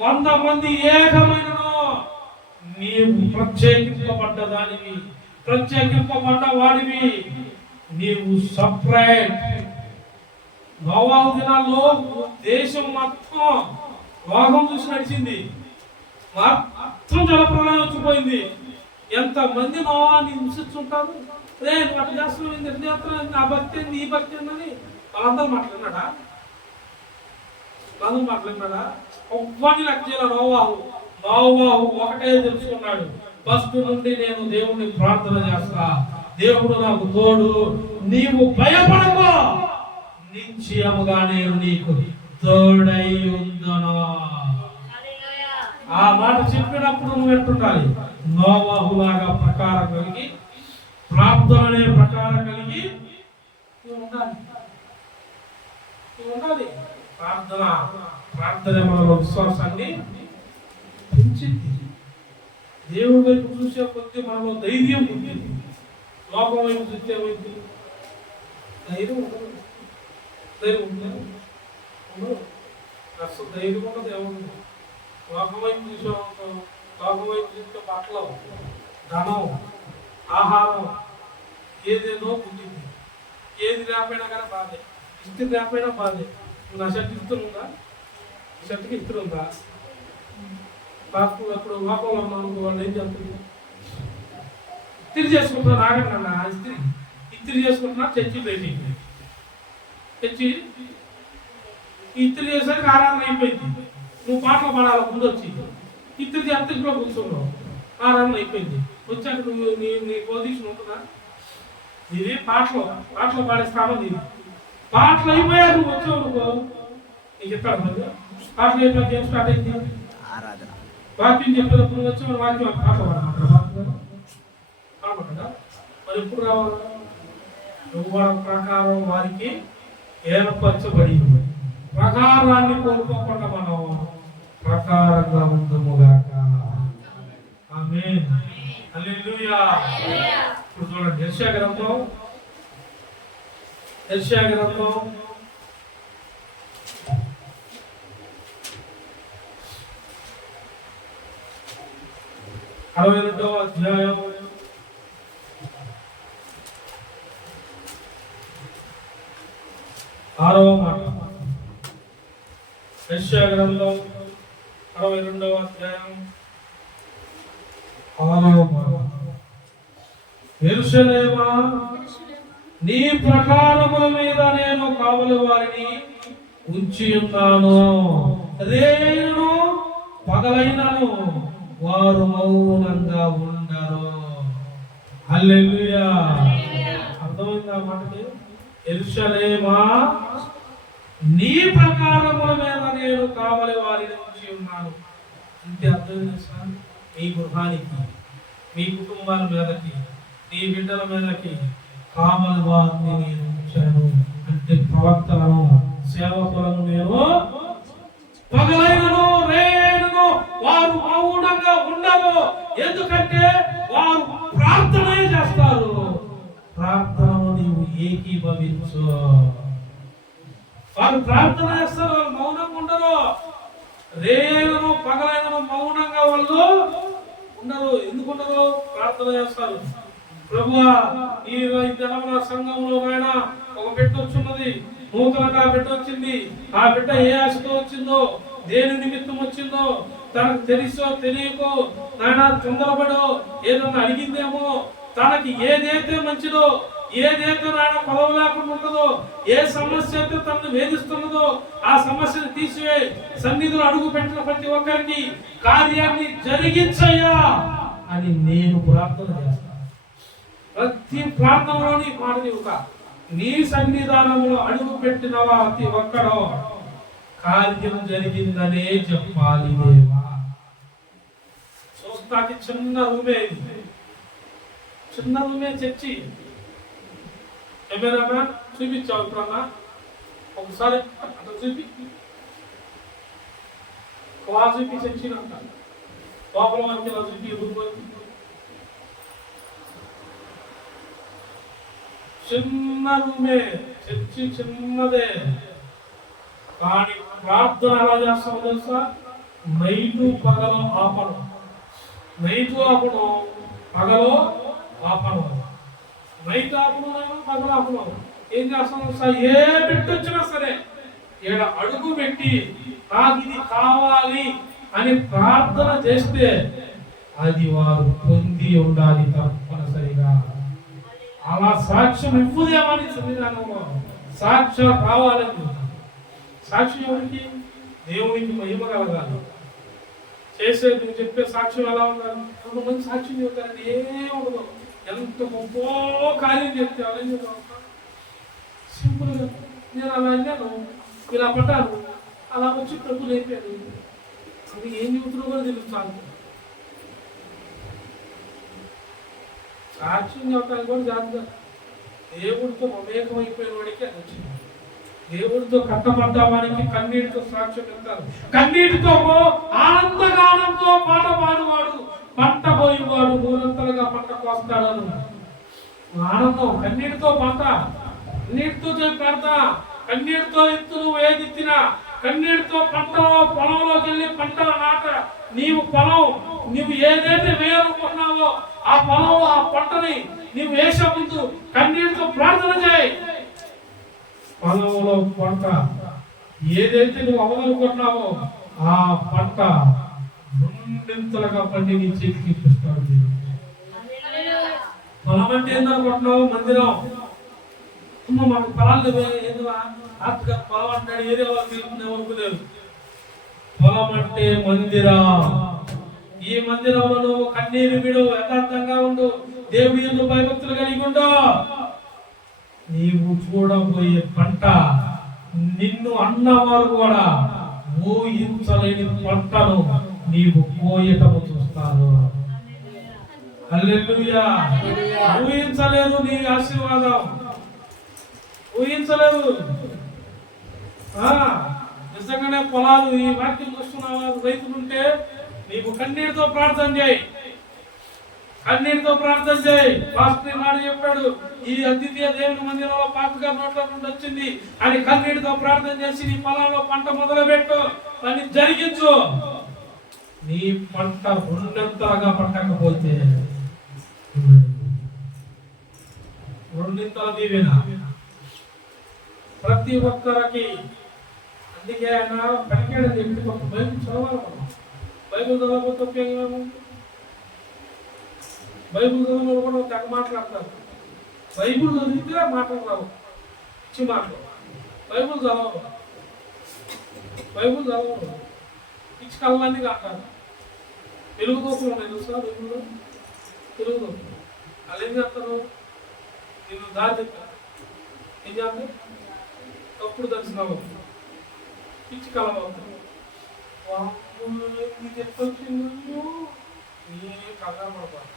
100 మంది ఏకమైనను నీవు ప్రత్యేకింపబడ్డ దానివి, ప్రత్యేకింపబడ్డ వాడివి. నీవు సపరేట్. నోవాహు దినాల్లో దేశం మొత్తం రోగం చూసి నడిచింది. మొత్తం జలప్రలయం వచ్చిపోయింది. ఎంత మంది నోవాని హింసించుంటారు. రే అటు చేస్తున్నావు, నా భక్తి ఏంది, ఈ భక్తి ఏందని వాళ్ళందరూ మాట్లాడినాడా? వాళ్ళందరూ మాట్లాడినాడా? ఒవ్వని లెక్క చేయాలి. నోవాహు ఒకటే తెలుసుకున్నాడు, ఫస్ట్ నుండి నేను దేవుణ్ణి ప్రార్థన చేస్తా, దేవుడు నాకు తోడు, నీవు భయపడకో, నిశ్చయముగా నేను నీకు తోడై ఉందును. ఆ మాట చెప్పినప్పుడు నువ్వు ఎట్టుండాలి? నోవాహు లాగా ప్రకారం కలిగి, ప్రార్థన అనే ప్రకారం కలిగి ఉండాలి. ప్రార్థన మనలో విశ్వాసాన్ని పెంచింది. దేవుడి వైపు చూసే కొద్ది మనలో ధైర్యం ఉంటుంది. లోకం వైపు చూసే వైపు ధైర్యం ఉండదు. ధైర్యం ఉంటుంది అసలు ధైర్యం ఉండదు. ఏముంది? లోకం వైపు చూసే ఉంటాం. లోకం వైపు చూస్తే బట్టలు, ధనం, ఆహారం ఏదేదో పుట్టింది. ఏది లేకపోయినా కానీ బాధే, ఇస్త్రీ లేకపోయినా బాధే. నా షర్ట్ ఇస్తుందా? ఈ షర్ట్కి ఇస్త్రీ ఉందా? అప్పుడు లోకంలో ఉన్నాను వాళ్ళు ఏం చేస్తుంది? ఇస్త్రీ చేసుకుంటున్నా. ఆగండి, ఇస్త్రీ చేసుకుంటున్నా. చర్చి పెట్టి తెచ్చి ఇస్త్రీ చేసరికి ఆరాధన అయిపోయింది. నువ్వు పాటలు పాడాలి ముందు వచ్చి ఇస్త్రీ అంతలో కూర్చున్నావు, ఆరాధన అయిపోయింది. వచ్చాక నువ్వు నీ పొజిషన్ ఉంటుందా? ఇది పాటలు పాడే స్థానం ఇది. పాటలు అయిపోయాక నువ్వు వచ్చావు అనుకో, నీకు ఎక్కడ పాటలు అయిపోయాక ఏం స్టార్ట్ అయింది? వాక్యం చెప్పినప్పుడు వచ్చి మన వాక్యం పాపడమంటారా? మరి ఎప్పుడు రావాలి? ప్రకారం వారికి ఏర్పరచబడి ప్రకారాన్ని కోల్పోకుండా మనం ప్రకారంగా ఉందముగాక. ఆమేన్. హల్లెలూయా. ఇప్పుడు చూడండి యెషయా గ్రంథం 62వ అధ్యాయం 6వ మాట. యెషయా గ్రంథం 62వ అధ్యాయం 6వ మాట. యెరూషలేమా, నీ ప్రకారముల మీద నేను కావలి వారిని ఉంచి ఉన్నాను. రేయును పగలైనను వారు మౌనంగా ఉండరు. హల్లెలూయా. అర్థమైందా మాటకి? యెరూషలేమా, నీ ప్రకారముల మీద నేను కావలి వారిని ఉంచి ఉన్నాను అంటే అర్థం చేస్తా? మీ గృహానికి, మీ కుటుంబాల మీదకి, నీ బిడ్డల మీదకి కావలి వారిని నేను ఉంచాను అంటే ప్రవక్తలను, సేవకులను నేను పగలైనను రేయును వారు మౌనంగా ఉండరు. ఎందుకంటే వారు ప్రార్థనే చేస్తారు. ప్రార్థనను నీవు ఏకీభవించు. వారు ప్రార్థన చేస్తారు, వాళ్ళు మౌనంగా ఉండరు. రేయును పగలైనను మౌనంగా వాళ్ళు ఉండరు. ఎందుకు ఉండరు? ప్రార్థన చేస్తారు. ప్రభువా, ఈ తెలంగాణ సంఘంలో నాయన ఒక బిడ్డ వచ్చిన్నది, నూతనంగా బిడ్డ వచ్చింది. ఆ బిడ్డ ఏ ఆశతో వచ్చిందో, దేని నిమిత్తం వచ్చిందో తనకు తెలుసో తెలియకో నాయన తొందరపడో ఏదన్నా అడిగిందేమో, తనకి ఏదైతే మంచిదో, ఏదైతే నాయన పదవి లేకుండా ఉంటుందో, ఏ సమస్య అయితే తనను వేధిస్తున్నదో ఆ సమస్యను తీసివేయి. సన్నిధిలో అడుగు పెట్టిన ప్రతి ఒక్కరికి కార్యాన్ని జరిగించయ్యా అని నేను ప్రార్థన చేస్తాను. ప్రతి ప్రార్థనలోని మాట నీవుగా నీ సన్నిధానంలో అడుగు పెట్టిన ప్రతి ఒక్కడో కార్యం జరిగిందనే చెప్పాలి. దేవా, చూస్తాకి చిన్న రూమే, చిన్న రూమే చర్చి. ఏమైనా చూపించావు ఇప్పుడన్నా? ఒకసారి అట్లా చూపి, చూపి చర్చినంట లోపల వరకు ఇలా చూపి రూమ్ చిన్న రూమే, చర్చి చిన్నదే. కానీ ప్రార్థన ఎలా చేస్తామో తెలుసా? నైటు పగలు ఆపడం, నైటు ఆపడం, పగలు ఆపడం, నైట్ ఆపడం, పగలు ఆపడం. ఏం చేస్తాం తెలుసా? ఏ బిడ్డ వచ్చినా సరే ఇక్కడ అడుగు పెట్టి నాకు ఇది కావాలి అని ప్రార్థన చేస్తే అది వారు పొంది ఉండాలి తప్పనిసరిగా. అలా సాక్ష్యం ఇవ్వదేమని సన్నిధానంలో సాక్ష్యం రావాలని. సాక్ష్యం ఎవరికి? దేవునికి మహిమ కలగాలి. చేసేది నువ్వు చెప్పే సాక్ష్యం ఎలా ఉండాలి? కొంతమంది సాక్ష్యం చెప్తారంటే ఏమే ఉండదు, ఎంత గొప్ప కార్యం చెప్తే అలా సింపుల్గా నేను అలా అన్నాను, ఇలా పడ్డాను, అలా వచ్చి ప్రభు లేపాను. అది ఏం చెబుతున్నా కూడా తెలుస్తాను. సాక్ష్యం చెప్పడానికి కూడా జాగ్రత్త. దేవుడితో మమేకమైపోయిన వాడికి అది వచ్చింది. దేవుడితో కట్టబడ్డవానికి కన్నీటితో సాక్ష్యం చెప్తారు. కన్నీటితో ఆనందగానంతో పాట పాడువాడు పంట పోయేవాడు మూడంతలుగా పంట కోస్తాడు. ఆనందం కన్నీటితో పంట, కన్నీటితో పెడతా, కన్నీటితో ఎత్తును వేదిత్తిన, కన్నీటితో పంటలో పొలంలోకి వెళ్ళి పంటల నాట. నీవు పొలం, నువ్వు ఏదైతే వేయాలనుకున్నావో ఆ పొలం, ఆ పంటని నీవు వేసే ముందు కన్నీటితో ప్రార్థన చేయి. పొలంలో పంట ఏదైతే నువ్వు అవ్వాలనుకుంటున్నావో ఆ పంట రెండింతలుగా పండి నీ చేతికి ఇప్పిస్తాడు. పొలం అంటే ఏందనుకుంటున్నావు? మందిరం. మాకు పొలాలు ఏదో ఆత్మగా పొలం అంటాడు, ఏదో తెలుపుకునేవనుకోలేదు. పొలం అంటే మందిరం. ఈ మందిరంలో నువ్వు కన్నీరు విడు, యథార్థంగా ఉండు, దేవుడి యందు భయభక్తులు కలిగి ఉండు. నీవు చూడబోయే పంట నిన్ను అన్నవారు కూడా ఊహించలేని పంటను నీవు కోయటము చూస్తాను. హల్లెలూయా. ఊహించలేదు నీ ఆశీర్వాదం, ఊహించలేదు. నిజంగానే పొలాలు ఈ వాక్యం చూస్తున్న రైతులుంటే నీకు కన్నీటితో ప్రార్థన చేయి, కన్నీటితో ప్రార్థన చేయి. పాస్టర్ నాడు చెప్పాడు, ఈ అద్వితీయ దేవుని మందిరంలో పాపగా నోట్ల నుండి వచ్చింది అని కన్నీటితో ప్రార్థన చేసి నీ పొలంలో పంట మొదలుపెట్టు, దాన్ని జరిగించు. నీ పంట రెండంతలుగా పండకపోతే రెండింతల దీవెన ప్రతి ఒక్కరికి. అందుకే ఆయన పలికాడని చెప్పి ఒక బైబిల్ చదవాలి. మనం బైబిల్ చదవకపోతే ఉపయోగం, బైబిల్ చదవడం కూడా తెగ మాట్లాడతారు. బైబిల్ చదివితే మాట్లాడరావు, ఇచ్చి మాటలు. బైబిల్ చదవరు, బైబిల్ చదవరు, పిచ్చి కళ్ళన్నీ కాదు. తెలుగు దోపులు ఉన్నాయి తెలుసా బైబిల్లో, తెలుగు దోపులు. వాళ్ళు ఏం చేస్తారు, నేను దారి చెప్తాను, ఏం చేస్తారు, తప్పుడు దర్శనాలు, పిచ్చి కలవవుతారు. నీకు ఎప్పొచ్చిందో నీ కంగారు పడతారు.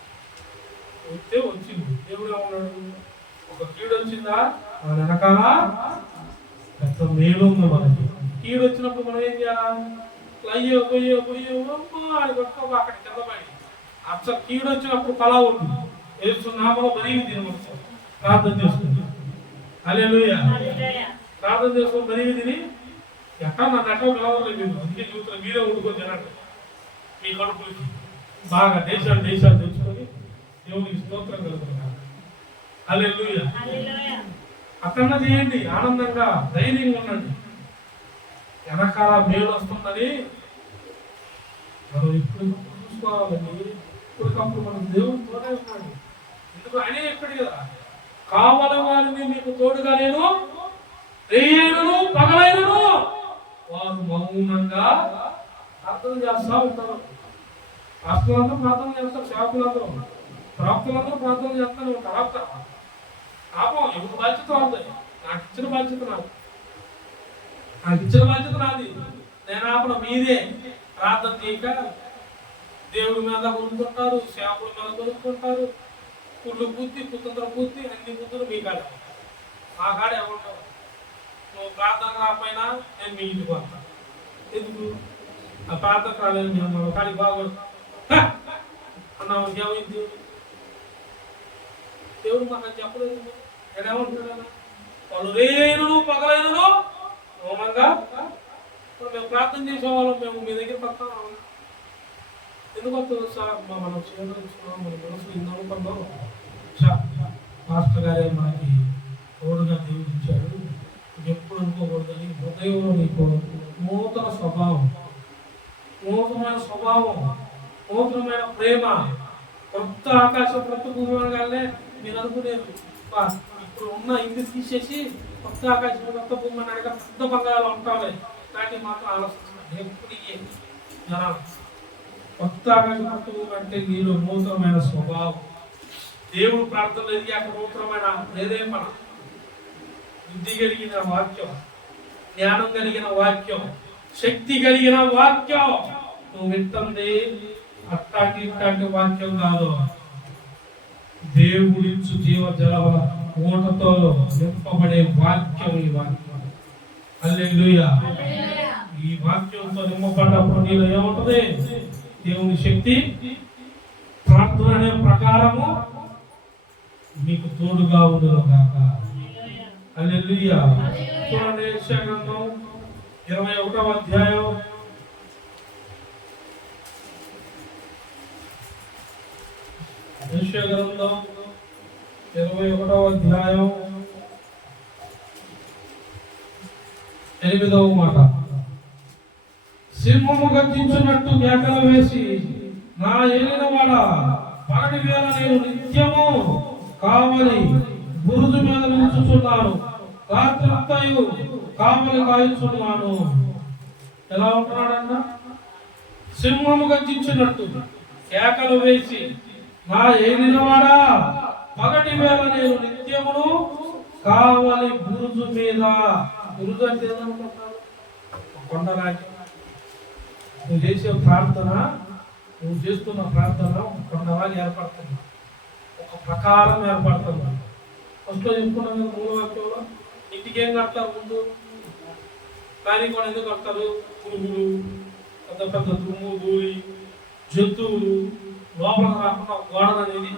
వస్తే వచ్చింది. దేవుడు ఏమన్నాడు, ఒక కీడు వచ్చిందా మన వెనకాల పెద్ద మేలు ఉంది మనకి. కీడు వచ్చినప్పుడు మనం ఏం చేయాలి, అయ్యో పొయ్యో పొయ్యో అని కొట్టుకో అక్కడ కింద పడి. అసలు కీడు వచ్చినప్పుడు కళ ఉంటుంది. ఏసునామములో బలివి తినవచ్చు, ప్రార్థన చేసుకుంది. హల్లెలూయా. ప్రార్థన చేసుకుని బలివి తిని ఎక్కడ నన్ను ఎక్కడ పిలవలేదు మీరు. అందుకే చూస్తున్న మీరే వండుకొని తినండి మీ కడుపులకి. బాగా దేశాలు తెచ్చుకొని దేవునికి స్తోత్రం కలుగుతున్నారు. హల్లెలూయా. అక్కడ చేయండి, ఆనందంగా ధైర్యంగా ఉండండి. వెనకాల మేలు వస్తుందని మనం ఇప్పుడు చూసుకోవాలండి. ఇప్పటికప్పుడు మనం దేవుడితోనే ఉన్నాడు. ఎందుకు ఆయనే ఎక్కడి కదా, కావల వారిని మీకు తోడుగా నేను రేయైనను పగలైనను వారు మౌనంగా ప్రార్థన చేస్తా ఉంటారు. రాష్ట్రాలందరూ ప్రార్థన చేస్తారు, శాఖలందరూ ప్రాప్తులందరూ ప్రార్థన చేస్తానే ఉంటారు. ఆపుతారు. పాపం ఎవరి బాధ్యత అవుతాయి. నాకు ఇచ్చిన బాధ్యత నాది, నాకు ఇచ్చిన బాధ్యత నాది. నేను ఆపడం మీదే. ప్రార్థన చేయక దేవుడి మీద కొనుక్కుంటారు, శాపుల మీద కొనుక్కుంటారు. కుళ్ళు బుద్ధి, కుతంత్ర బుద్ధి, అన్ని బుద్ధులు మీ కాడ, మా కాడ ఎవరు. నువ్వు ప్రార్థన రాకపోయినా నేను మీ ఇంటికి వస్తాను. ఎందుకు ఆ ప్రార్థన రాలేదు, నేను కాడికి బాగోదు అన్నావు. ఏమైంది, దేవుడు మాకు అది చెప్పలేదు. నేను ఏమంటున్నాను, వాళ్ళు రేయైనను పగలైనను మౌనంగా. మేము ప్రార్థన చేసేవాళ్ళం, మేము మీ దగ్గర వస్తాం. ఎందుకు వస్తుంది సార్, మనం చేస్తున్నాం, మన మనసులో ఇన్ని అనుకున్నాం. పాస్టర్ గారే మనకి తోడుగా దేవుడు ఇచ్చాడు, ఎప్పుడు అనుకోకూడదని హృదయంలో నీకు నూతన స్వభావం, నూతనమైన స్వభావం, నూతనమైన ప్రేమ, కొత్త ఆకాశం కొత్త భూమి అనగానే మీరు అనుకునేది ఇప్పుడు ఉన్న ఇంటి తీసేసి కొత్త ఆకాశం కొత్త భూమి అని అడగ పెద్ద బంగాళాలు ఉంటాయి. కానీ మాత్రం ఆలోచించాలి ఎప్పుడు జనాలు. కొత్త ఆకాశం కొత్త భూమి అంటే నీలో నూతనమైన స్వభావం. దేవుడు ప్రార్థనలు ఎదిగాక నూతనమైన ప్రేరేపణ, బుద్ధి కలిగిన వాక్యం, జ్ఞానం కలిగిన వాక్యం, శక్తి కలిగిన వాక్యం. నువ్వు వింటుంది అట్టాంటి ఇట్టాంటి వాక్యం కాదు. దేవుడిచ్చు జీవ జలవల ఓటతో నింపబడే వాక్యం ఈ వాక్యం. హల్లెలూయా. ఈ వాక్యంతో నింపబడ్డప్పుడు నీలో ఏముంటది, దేవుని శక్తి ప్రార్థన అనే ప్రకారము మీకు తోడుగా ఉండదు కాక. హల్లెలూయా. చూడండి యెషయా గ్రంథం 21వ అధ్యాయం 8వ మాట. సింహము గర్జించున్నట్టు కేకలు వేసి నా ఏలినవాడ పగటి వేళ నేను నిత్యము కావలి బురుజు మీద నిలుచుచున్నాను, రాత్రంతయు కావలి కాయుచున్నాను. ఎలా ఉంటున్నాడన్న, సింహము గర్జించినట్టు కేకలు వేసి నా ఏలినవాడా పగటి వేళ నేను నిత్యమును కావలి బురుజు మీద. బురుజు అంటే ఏదనుకుంటున్నారు, కొండరాజు. నువ్వు చేసే ప్రార్థన, నువ్వు చేస్తున్న ప్రార్థన కొంతవాళ్ళు ఏర్పడుతుంది, ఒక ప్రకారం ఏర్పడుతుంది. ఫస్ట్లో చెప్పుకున్నాం కదా మూల వాక్యంలో, ఇంటికి ఏం కడతారు ముందు? కానీ కూడా ఎందుకు కడతారు? పురుగులు, పెద్ద పెద్ద దుమ్ము దూరి జంతువులు లోపల రాకుండా గోడలు అనేది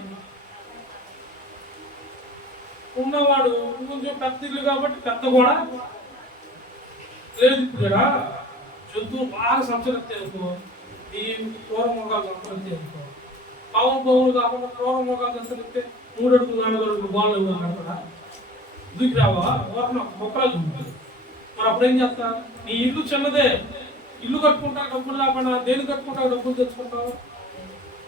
ఉన్నవాడు. కొంచెం పెద్ద ఇల్లు కాబట్టి పెద్ద గోడ లేదు. ఇప్పుడు జంతువులు బాగా సంచరిస్తాయి అనుకో, ఈ క్రూర మొగాలు సంచరిస్తాయి అనుకో, పావులు కాకుండా క్రూర మొగాలు సంచరిస్తే 3 అడుగులు 4 అడుగులు గోడలు కడతాడా? దూకి రావా? మొక్కలు ఉంటుంది. మరి అప్పుడు ఏం చేస్తా? నీ ఇల్లు చిన్నదే, ఇల్లు కట్టుకుంటా డబ్బులు లేకుండా దేని కట్టుకుంటావు? డబ్బులు తెచ్చుకుంటావు.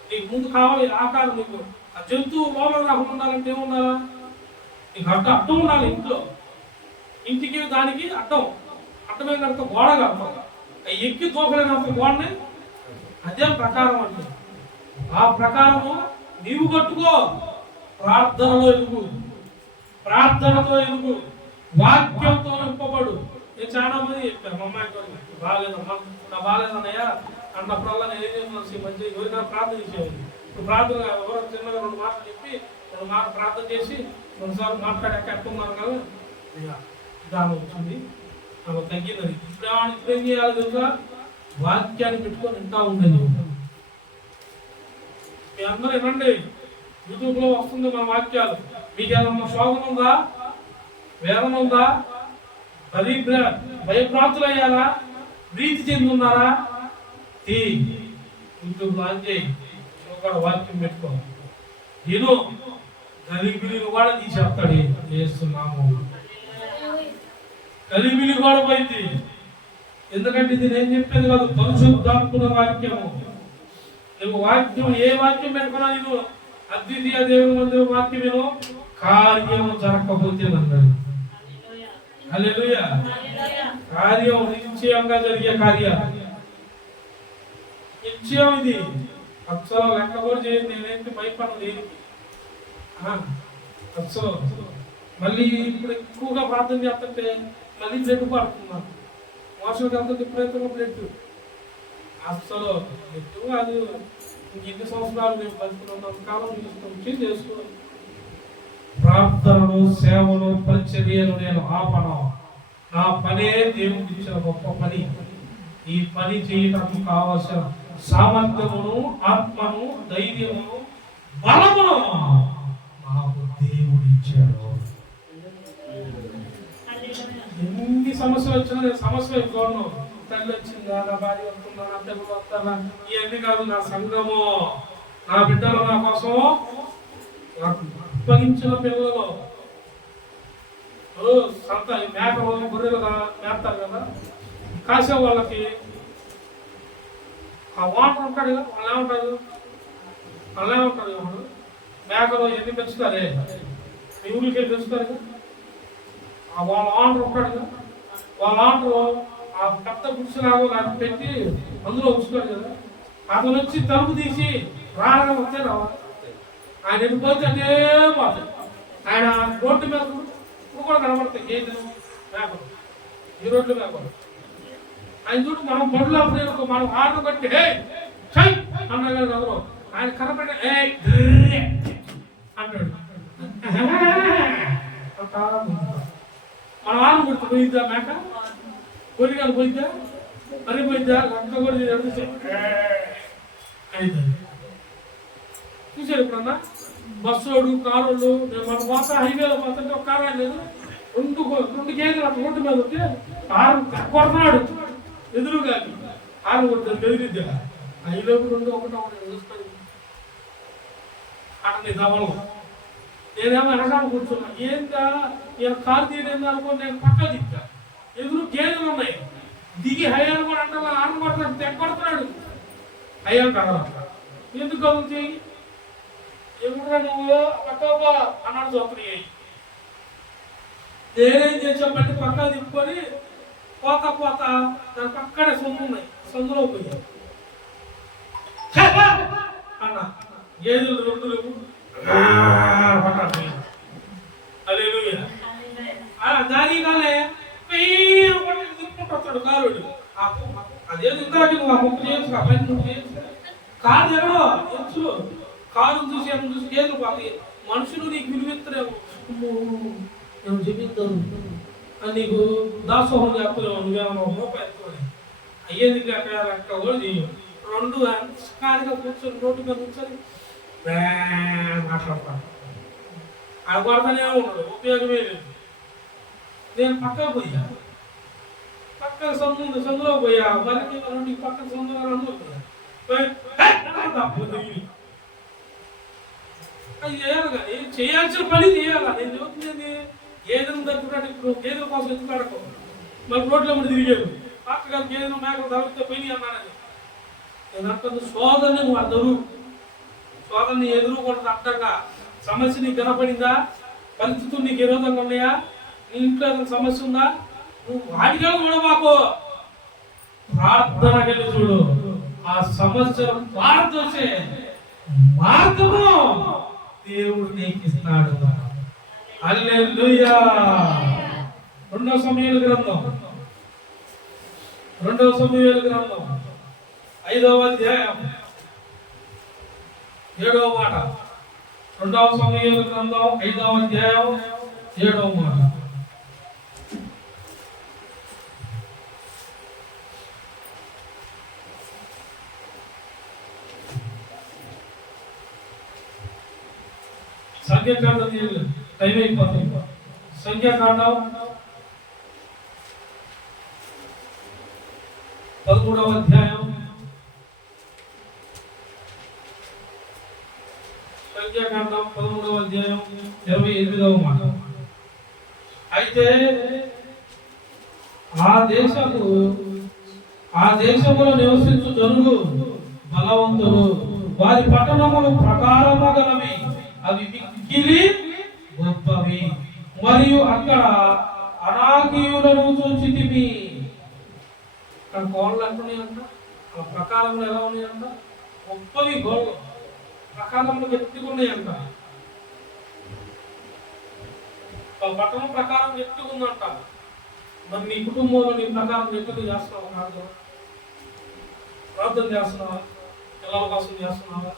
నీకు ముందు కావాలి ఆకారం. నీకు ఆ జంతువు లోపల రాకుండా ఉండాలంటే ఏముండాలా? నీకు అడ్డం ఉండాలి ఇంట్లో. ఇంటికి దానికి అడ్డమే కనుక గోడ కడతాం. ఎక్కి తోకలేనంత గోడని అదే ప్రకారం అంటే. ఆ ప్రకారము నీవు కట్టుకో. ప్రార్థనలో ఎదుగు, ప్రార్థనతో ఎదుగు, వాక్యంతో నింపబడు. నేను చాలా మంది చెప్పాను, మా అమ్మాయి బాగాలేదమ్మా, నా బాగాలేదన్నయ్య అన్నప్పుడల్లా నేను ఏం చేస్తున్నాను, మంచి ఎవరికైనా ప్రార్థన చేసేవాడిని. ఇప్పుడు ప్రార్థన ఎవరో చిన్నగా 2 మాటలు చెప్పి 2 మాటలు ప్రార్థన చేసి 2 సార్లు మాట్లాడాక ఎట్టున్నాను కదా, దాని వచ్చింది, ఆమె తగ్గిందని. ఇప్పుడు ఏం చేయాలి తెలుసా? వాక్యాన్ని పెట్టుకొని వింటా ఉండేది. మీ అందరూ వినండి, యూట్యూబ్లో వస్తుంది మన వాక్యాలు. మీకు ఏమన్నా శోభన ఉందా? వేదన ఉందా? భయభ్రాంతులు అయ్యారా? ప్రీతి చెందున్నారా? యూట్యూబ్ ఆన్ చేయి, కూడా వాక్యం పెట్టుకో. నేను గలిబిలి కూడా తీసేస్తాడు. చేస్తున్నాము గలిబిలి కూడా పోయింది. ఎందుకంటే ఇది నేను చెప్పేది కాదు, పరిశుద్ధాత్మ వాక్యము. నువ్వు వాక్యం ఏ వాక్యం పెట్టుకున్నా, నేను అద్వితీయ దేవుని మందిర వాక్యం నేను కార్యము జరగకపోతే అన్నాడు. హల్లెలూయా. కార్యం నిశ్చయంగా జరిగే కార్యం, నిశ్చయం. ఇది అసలు లెక్క కూడా చేయండి. నేనేంటి భయపడదు అసలు. మళ్ళీ ఇప్పుడు ఎక్కువగా ప్రార్థన చేస్తుంటే మళ్ళీ బ్లడ్ పడుతున్నాను. మోషన్ వెళ్తుంటే విపరీతంగా బ్లడ్. అసలు ఎక్కువ అది ఇంకెన్ని సంవత్సరాలు మేము బతుకున్నాం కాలం చేసుకోవాలి. ప్రార్థనలు, సేవలు, పరిచర్యలు నేను ఆపను. నా పనే దేవుడికి ఇచ్చిన గొప్ప పని. ఈ పని చేయడానికి కావలసిన సామర్థ్యమును, ఆత్మను, ధైర్యమును, బలమును నాకు దేవుడు ఇచ్చాడు. ఎన్ని సమస్యలు వచ్చినా నేను సమస్య అయిపోను. తల్లి వచ్చిందా, నా భార్య వస్తుందా, నా పిల్లలు వస్తారా, ఇవన్నీ కాదు. నా సంఘము, నా బిడ్డలు నా కోసం నాకు అప్పగించిన పిల్లలు. సంత మేకలు గొర్రెలు మేపుతారు కదా, కాసే వాళ్ళకి ఆ వాటర్ ఉంటాడు కదా, అలా ఉంటాడు ఇప్పుడు. మేకలు ఎన్ని పెంచుతారే, మీ ఊరికి పెంచుతారు కదా. వాళ్ళ ఆండ్రు ఉంటాడు కదా, వాళ్ళ ఆండ్రు ఆ పెద్ద గుడిసెలాగో నాకు పెట్టి అందులో ఉంచుతాడు కదా. అతను వచ్చి తలుపు తీసి రాగా వస్తే రావాలి. ఆయన వెళ్ళిపోతే అంటే పోతాడు. ఆయన రోడ్డు మీద కూడా కనబడతాయి గేదెలు, మేకలు. ఈ రోడ్లు మేకలు ఆయన చూడు. మనం బడులు అప్పుడు మనం ఆటో కట్టి చై అన్నా కదా ఎవరు, ఆయన కనపడి అంటాడు. మన ఆరు గుర్తు పోయిద్దా మేక, కొరిగాలు పోయిద్దా, మరి పోయిద్దా, గంట కూడా అయితే చూసారు ఎప్పుడన్నా? బస్సోడు, కారులు, మన పోతా హైవేలో పోతుంటే ఒక కారు లేదు, 2 గేదెలు అక్కడ రోడ్డు మీద ఉంటే ఆరు కొడతాడు ఎదురుగా. ఆరు కొడుతుంది ఎదురుద్దా. హైలోపు 2 ఒకటి చూస్తాను అక్కడ దవలం. నేనేమో వెనకాల కూర్చున్నా. ఏందా నేను కారు తీయలేదు అనుకో, నేను పక్క దిక్కా. ఎదురు గేదెలు ఉన్నాయి. దిగి హైవేలు కూడా అంటే వాళ్ళు ఆరు కొడతాడు, తెగొడుతున్నాడు. హైవేలు కదలంట. ఎందుకు కదులుతాయి? ఎప్పుడు నువ్వు పక్కబా అన్నాడు చౌకరి. నేనేం చేసామంటే పక్క తిప్పుకొని పోతా దాని పక్కనే సొమ్ము ఉన్నాయి, సందులో పోయావు అన్న. గేదెలు 2 లేవు. దాని కాలే తిప్పుకుంటూ వస్తాడు కారుడు. అదే ఇందాక నువ్వు ఆ ముక్క చేయొచ్చు, ఆ పని నువ్వు చేయొచ్చు. కాదు ఎక్కడో ఎచ్చులు కారు చూసి ఏమో చూసి ఏదో పోతాయి. మనుషులు నీకు విలువెత్తరేమో, నేను చెప్తాను అని నీకు దాసోహం చేస్తున్నావు. నువ్వేమో రూపాయి ఎత్తుకోవాలి అయ్యేది అక్కడ కూడా చేయవు. రెండు కారుగా కూర్చొని రోడ్డు మీద కూర్చొని మాట్లాడతాను. అది కొడతానే ఉండదు, ఉపయోగమే లేదు. నేను పక్కకు పోయా, పక్కన సందులో పోయా, మళ్ళీ పక్కన సందులో రంగులో అది చేయాలి. కానీ చేయాల్సిన పని చేయాలి. నేను చెబుతుంది గేదెలు తగ్గుతాడు. ఇప్పుడు గేదెల కోసం ఎందుకు అడగవు, మళ్ళీ రోడ్ల మీద తిరిగాడు పక్కగా గేదెలు మేకలు తగ్గితే పోయి అన్నానని. నేను అంటుంది సోదరుని నువ్వు అద్దరు, సోదరుని ఎదురుకుంటుంది అడ్డంగా. సమస్య నీకు కనపడిందా, పరిస్థితులు నీకు విరోధంగా ఉన్నాయా, నీ ఇంట్లో ఏదైనా సమస్య ఉందా, నువ్వు వాటిగా కూడా మాకు ప్రార్థనకెళ్ళి చూడు. ఆ సమస్యను పారదోసే మార్గము దేవుడు నీకు ఇస్తాడు. హల్లెలూయా. రెండవ సమూయేలు గ్రంథం 5వ అధ్యాయం 7వ మాట. 2వ సమూయేలు గ్రంథం 5వ అధ్యాయం 7వ మాట. సంఖ్యాకాండం టైం అయిపోతుంది. సంఖ్యాకాండం 13వ అధ్యాయం, సంఖ్యాకాండం 13వ అధ్యాయం 28వ మాట. అయితే ఆ దేశములో నివసించు జనులు బలవంతులు, వారి పట్టణములు ప్రకారము గలవి, అవి మిక్కిలి గొప్పవి, మరియు అక్కడ అనాకీయులను చూచితిమి. అక్కడ గోడలు ఎట్లున్నాయంట, ఆ ప్రకారంలో ఎలా ఉన్నాయంట, గొప్పవి గోడలు ప్రకారంలో గట్టిగున్నాయంట. పట్టణం ప్రకారం గట్టిగుందంట. మరి నీ కుటుంబంలో నీ ప్రకారం గట్టిగా చేస్తున్నావా? ప్రార్థన చేస్తున్నావా? పిల్లల కోసం చేస్తున్నావా?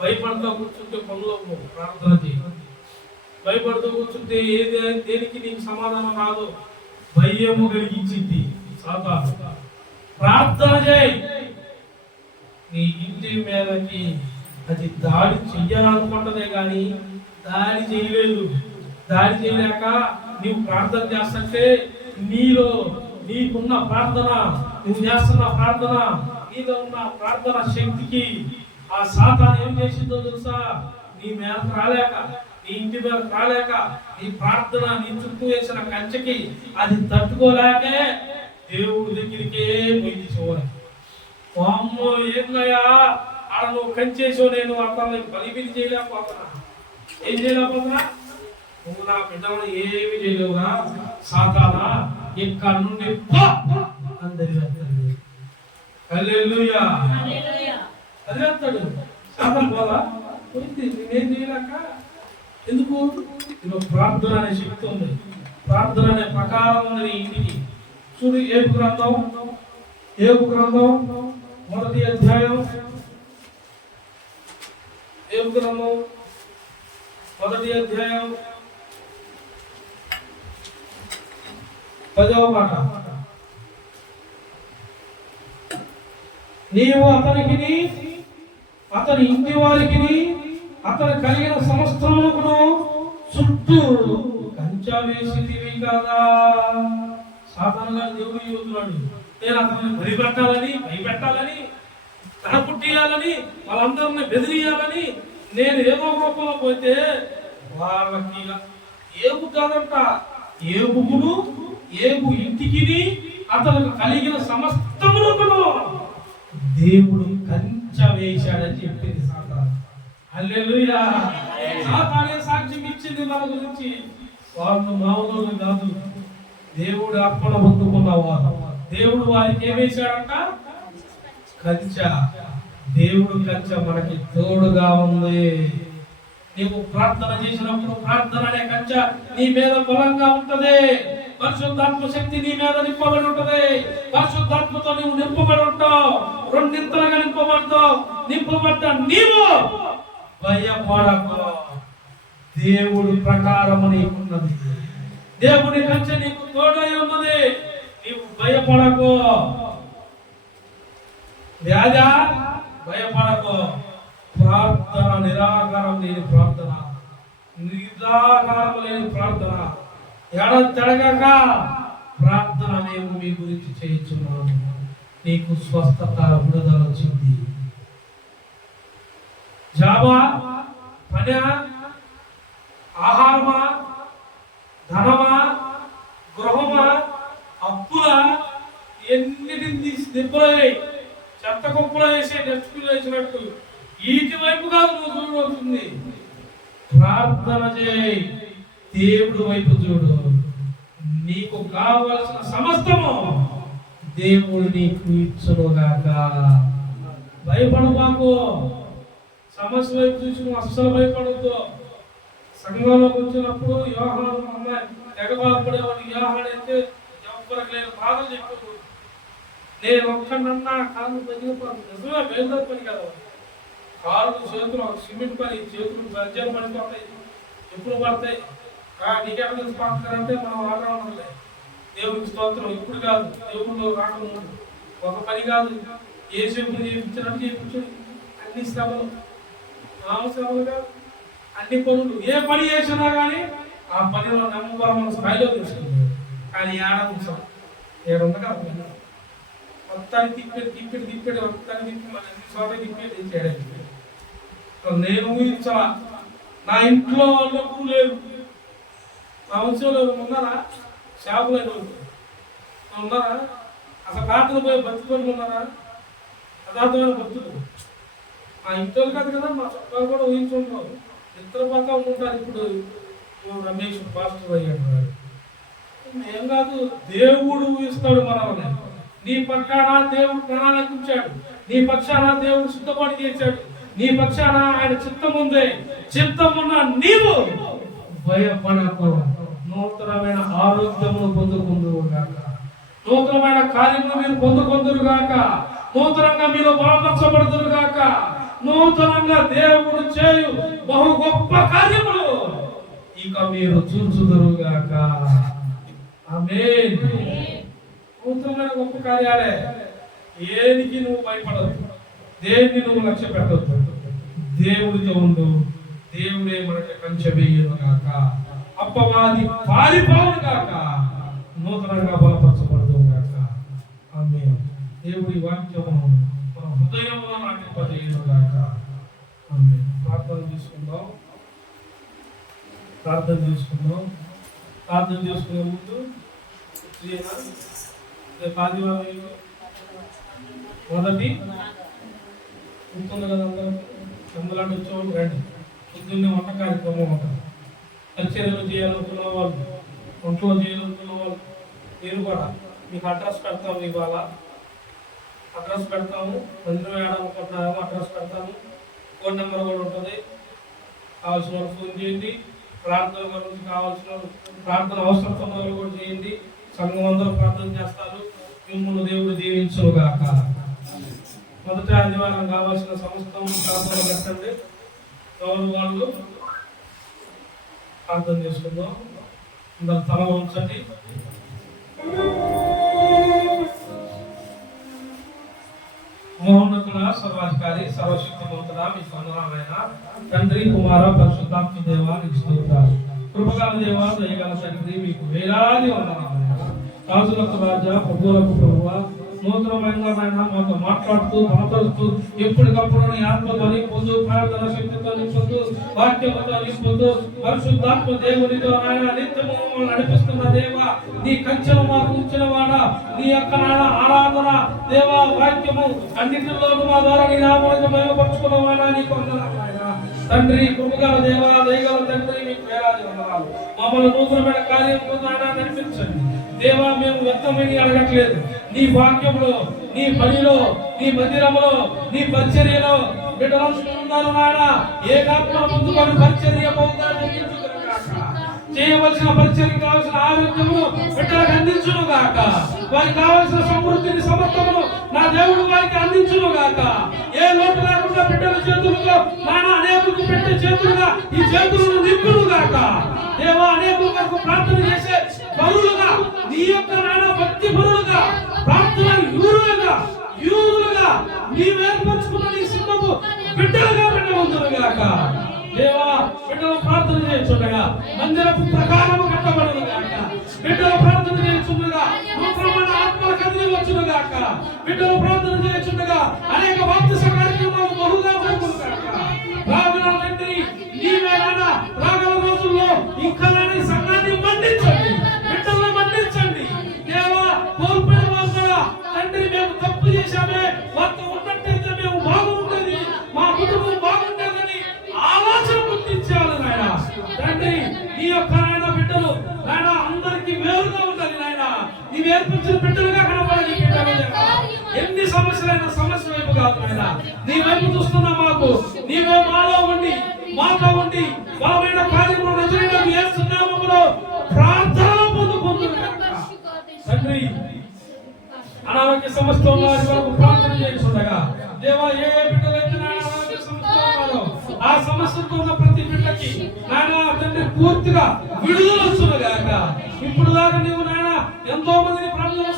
భయపడుతూ కూర్చుంటే పనులు ప్రార్థన చేయి. భయపడుతూ కూర్చుంటే దేనికి నీకు సమాధానం రాదు, భయము కలిగించింది సాతాను. ప్రార్థన చేయి. నీ ఇంటి మీదకి అది దాడి చెయ్యాలనుకుంటదే కానీ దాడి చేయలేదు. దాడి చేయలేక నీవు ప్రార్థన చేస్తుంటే నీకున్న ప్రార్థన, నువ్వు చేస్తున్న ప్రార్థన, నీలో ఉన్న ప్రార్థన శక్తికి ఆ సాతాను ఏం చేసిందో తెలుసా? నీ మీదకు రాలేక, నీ ఇంటి మీదకు రాలేక, నీ ప్రార్థన నీ చుట్టూ వేసిన కంచెకి అది తట్టుకోలేకే దేవుడి దగ్గరికే పోయింది. చూడాలి అమ్మో ఏందయ్యా ఆడ నువ్వు కంచేసావు, నేను అతన్ని బలిబిలి చేయలేకపోతున్నా. ఏం చేయలేకపోతున్నా? నువ్వు నా బిడ్డలను ఏమి చేయలేవుగా సాతానా, ఇక్కడ నుండి హల్లెలూయా అదేస్తాడు. సాతాను పోదా పోయింది, నేనేం చేయలేక. ఎందుకు? ఇలా ప్రార్థన అనే శక్తి ఉంది, ప్రార్థన అనే ప్రకారం ఉంది ఇంటికి. చూడు ఏబు గ్రంథం 1వ అధ్యాయం, ఏబు గ్రంథం 1వ అధ్యాయం 10వ మాట. నీవు అతనికి, అతని ఇంటి వారికి, అతను కలిగిన సమస్తమును చుట్టూ కంచె వేసితివి కదా. సాతాను గారు దేవుడు చెబుతున్నాడు, నేను అతన్ని భయపెట్టాలని, తడపుట్టియాలని, వాళ్ళందరినీ బెదిరియాలని నేను ఏదో రూపంలో పోతే వాళ్ళకి ఏబు కాదంట, ఏబు ఇంటికి, అతనికి కలిగిన సమస్తమును దేవుడు కంచె వేశాడని చెప్పింది సాతాను. హల్లెలూయా. సాతానే సాక్ష్యం ఇచ్చింది మన గురించి. వాళ్ళు మామూలు కాదు, దేవుడు అర్పణ పొందుకున్నవారు. దేవుడు వారికి ఏమేశాడంట? కంచె. దేవుడు కంచె మనకి తోడుగా ఉంది. నీవు ప్రార్థన చేసినప్పుడు ప్రార్థన అనే కంచె నీ మీద బలంగా ఉంటది. పరిశుద్ధాత్మ శక్తి నీ మీద నింపబడి ఉంటది. పరిశుద్ధాత్మతో నువ్వు నింపబడి ఉంటావు, రెండింతలుగా నింపబడతావు. నింపబడ్డ నీవు భయపడకు. దేవుడు ప్రకారము నీకున్నది, దేవుని కంచె నీకు తోడై ఉన్నది. నీవు భయపడకు. వ్యాధా భయపడకు. ప్రార్థన నిరాకారం లేని ప్రార్థన, నిరాకారం లేని ప్రార్థన, ఎడతెగక ప్రార్థన మేము మీ గురించి చేయించున్నాము. నీకు స్వస్థత, విడుదల వచ్చింది. జాబా, పని, ఆహారమా, ధనమా, గృహమా, అప్పుల ఎన్నిటిని తీసి దెబ్బలయ్యాయి, చెత్త కుప్పలో వేసే డస్ట్బిన్ వేసినట్టు వీటి వైపు కాదు నువ్వు చూడవలసింది. ప్రార్థన చేయి, దేవుడు వైపు చూడు. నీకు కావలసిన సమస్తము దేవుడు నీకు ఇచ్చునుగాక. భయపడు మాకు. సమస్య వైపు చూసి నువ్వు అస్సలు భయపడద్దు. సంఘంలోకి వచ్చినప్పుడు యోహాను అమ్మాయి తెగ బాధపడేవాడు. యోహాను అయితే ఎవరికి లేని బాధలు చెప్పాడు. నేను ఒక్కడన్నా కాళ్ళు తగిలిపోను. నిజమే, బయలుదేరి పని కదా. కాళ్ళు చేతులు సిమెంట్ పని, చేతులు సజ్జలు పడిపోతాయి, ఎప్పుడు పడతాయి. నీకెక్కడ తెలుసుకుంటారంటే మనం వాడరాలే. దేవుడికి స్తోత్రం. ఇప్పుడు కాదు, దేవుళ్ళు రాకముందు ఒక పని కాదు, ఏ సేపు చేయించినట్టు చేయించండి. అన్ని శ్రమలు, శ్రమలు కాదు, అన్ని పనులు. ఏ పని చేసినా కానీ ఆ పనిలో నమ్మకం స్థాయిలో తీసుకుంది. కానీ ఏడాది ఏడుంది కదా, మొత్తాన్ని తిప్పాడు మొత్తాన్ని తిప్పి మన అన్ని చోట తిప్పేది. నేను ఊహించా, నా ఇంట్లో వాళ్ళు లేరు, నా వంశంలో ఉన్నారా, షాపులో ఉన్నారా, అసలు రాత్రి పోయి బతుకొని ఉన్నారా, యథార్థమైన భక్తులు. మా ఇంట్లో కాదు కదా, మా చుట్టాలు కూడా ఊహించుకుంటున్నారు. ఇతర పక్క ఉంటారు. ఇప్పుడు రమేష్ పాస్టర్ అయ్యాడు. ఏం కాదు, దేవుడు ఊహిస్తాడు మనల్ని. నీ పక్షాన దేవుడు ప్రణాళిక ఉంచాడు, నీ పక్షాన దేవుడు సిద్ధపాటు చేశాడు, నీ పక్షాన ఆయన చిత్తం ఉంది. చిత్తం ఉన్న నీవు భయపడకు. నూతనమైన ఆరోగ్యమును పొందుకుందురుగాక, నూతనమైన కార్యములు మీరు పొందుకుందురుగాక, నూతనంగా మీరు బలపరచబడుదురుగాక, నూతనంగా దేవుడు చేయు బహు గొప్ప కార్యములు ఇక మీరు చూచుదురుగాక. ఆమేన్. నూతనమైన గొప్ప కార్యాలే. ఏనికి నువ్వు భయపడదు, దేన్ని నువ్వు లక్ష్య పెట్టద్దు. దేవుడితో ఉండు, దేవుడే మనకి కంచె వేయునుగాక, అపవాది పారిపోవును గాక, నూతనంగా బలపరచబడదు గాక. ఆమేన్. దేవుడి వాక్యము మన హృదయంలో నాటింపజేయును గాక. ఆమేన్. ప్రార్థన చేసుకుందాం. ప్రార్థన చేసుకునే ముందు ఆదివారం మొదటి ఉంటుంది కదా, అందరూ వచ్చేవాళ్ళు రండి. పొద్దున్నే వంట కార్యక్రమం ఉంటుంది. కల్చర్లు చేయాలనుకున్న వాళ్ళు, వంటలో చేయాలనుకున్న వాళ్ళు మీరు కూడా మీకు అడ్రస్ పెడతాము. ఇవాళ అడ్రస్ పెడతాము. మందిరం వేయాలనుకుంటున్నాము, అడ్రస్ పెడతాము. ఫోన్ నెంబర్ కూడా ఉంటుంది. కావాల్సిన వాళ్ళు ఫోన్ చేయండి. ప్రార్థన గురించి కావాల్సిన ప్రార్థన అవసరం ఉన్న వాళ్ళు కూడా చేయండి. సంఘం అందరూ ప్రార్థన చేస్తారు. మిమ్మల్ని దేవుడు దీవించుగాక. మొదట ఆదివారం కావాల్సిన సమస్తం ప్రార్థన పెట్టండి. ఎవరు వాళ్ళు ప్రార్థన చేసుకుందాం. అందరు తల ఉంచండి. మహోన్నతుడ, సర్వాధికారి, సర్వశక్తిమంతుడా, మీ వందనాలైన తండ్రి, కుమార, పరిశుద్ధాత్మ దేవా, నీకు స్తోత్రాలు. కృపగల దేవా, దయగల తండ్రి, మీకు వేలాది వందనాలైన. రాజులకు రాజా, ప్రభువులకు ప్రభువా, నూతనమైన మాతో మాట్లాడుతూ బలపరుస్తూ ఎప్పటికప్పుడు నీ ఆత్మతో నింపుతూ, ప్రార్థన శక్తితో నింపుతూ, వాక్యముతో నింపుతూ, పరిశుద్ధాత్మ దేవునితో ఆయన నిత్యము నడిపిస్తున్న దేవా, నీ కంచెను మాకు ఉంచిన వాడ, నీ యొక్క నాయన ఆరాధన దేవా, వాక్యము అన్నింటిలోనూ మా ద్వారా నీ నామాన్ని మహిమపరుచుకున్న వాడ, నీకు వందనాలు తండ్రి. కృపగల దేవా, దయగల తండ్రి, మీకు వేలాది వందనాలు. మమ్మల్ని నూతనమైన కార్యముతో నాయన నడిపించండి దేవా. మేము వ్యక్తమని అడగట్లేదు. నీ వాక్యంలో, నీ పనిలో, నీ మందిరంలో, నీ పరిచర్యలో బిడ్డలందరూ నాయన ఏకాత్మ ముందుకొని పరిచర్య చేయవలసిన పరిచర్యకు కావలసిన ఆరోగ్యమును బిడ్డలకు అందించును గాక. వారికి కావలసిన సమృద్ధిని సమర్థమును నా దేవుడు వారికి అందించును గాక. ఏ లోటు లేకుండా బిడ్డల చేతులతో నానా అనేకులకు పెట్టే చేతులుగా ఈ చేతులను నింపును గాక. దేవా, అనేకుల వరకు ప్రార్థన చేసే పరులుగా, నీ యొక్క నానా భక్తి పరులుగా, ప్రార్థన యూరులుగా నీవు ఏర్పరచుకున్న నీ సింహపు బిడ్డలుగా బిడ్డలందరూ గాక. దేవా, బిడ్డలు ప్రార్థన చేయించుండగా మందిరపు ప్రకారము కట్టబడును గాక. బిడ్డలు ప్రార్థన చేయించుండగా నూతనమైన ఆత్మల కదిలి వచ్చును గాక. బిడ్డలు ప్రార్థన చేయించుండగా అనేక బాప్తిస కార్యక్రమాలు బహుగా జరుగును గాక. రాగల తండ్రి, నీవే నాయనా రాగల రోజుల్లో ఇంకా ఈ సంఘాన్ని మండించండి, బిడ్డలను మండించండి. దేవా, కోల్పోయిన వారు కూడా తండ్రి మేము తప్పు చేశామే, వారితో ఉన్నట్టయితే మేము బాగుండేది, మా కుటుంబం బాగుండేదని ఆలోచన గుర్తించాలి నాయన. తండ్రి, నీ యొక్క నాయన బిడ్డలు నాయన అందరికీ వేరుగా ఉండాలి నాయన. నీవు ఏర్పరిచిన బిడ్డలుగా కనబడాలి. ఎన్ని సమస్యలైనా సమస్య వైపు కాదు నాయన, నీ వైపు చూస్తున్నా మాకు నీవే మాలో ఉండి మాతో ఉండి బలమైన కార్యక్రమం నజరేయుడైన యేసు నామములో ప్రార్థన పొందుకుంటున్నాను తండ్రి. అనారోగ్య సమస్యతో వారి వరకు ప్రార్థన చేస్తుండగా దేవా, ఏ బిడ్డలైతే అనారోగ్య సమస్యతో ఉన్నారో ఆ సమస్యతో ఉన్న ప్రతి బిడ్డకి నాయన తండ్రి పూర్తిగా విడుదల వచ్చునుగాక. ఇప్పుడు దాకా నీవు నాయన ఎంతో మందిని ప్రార్థన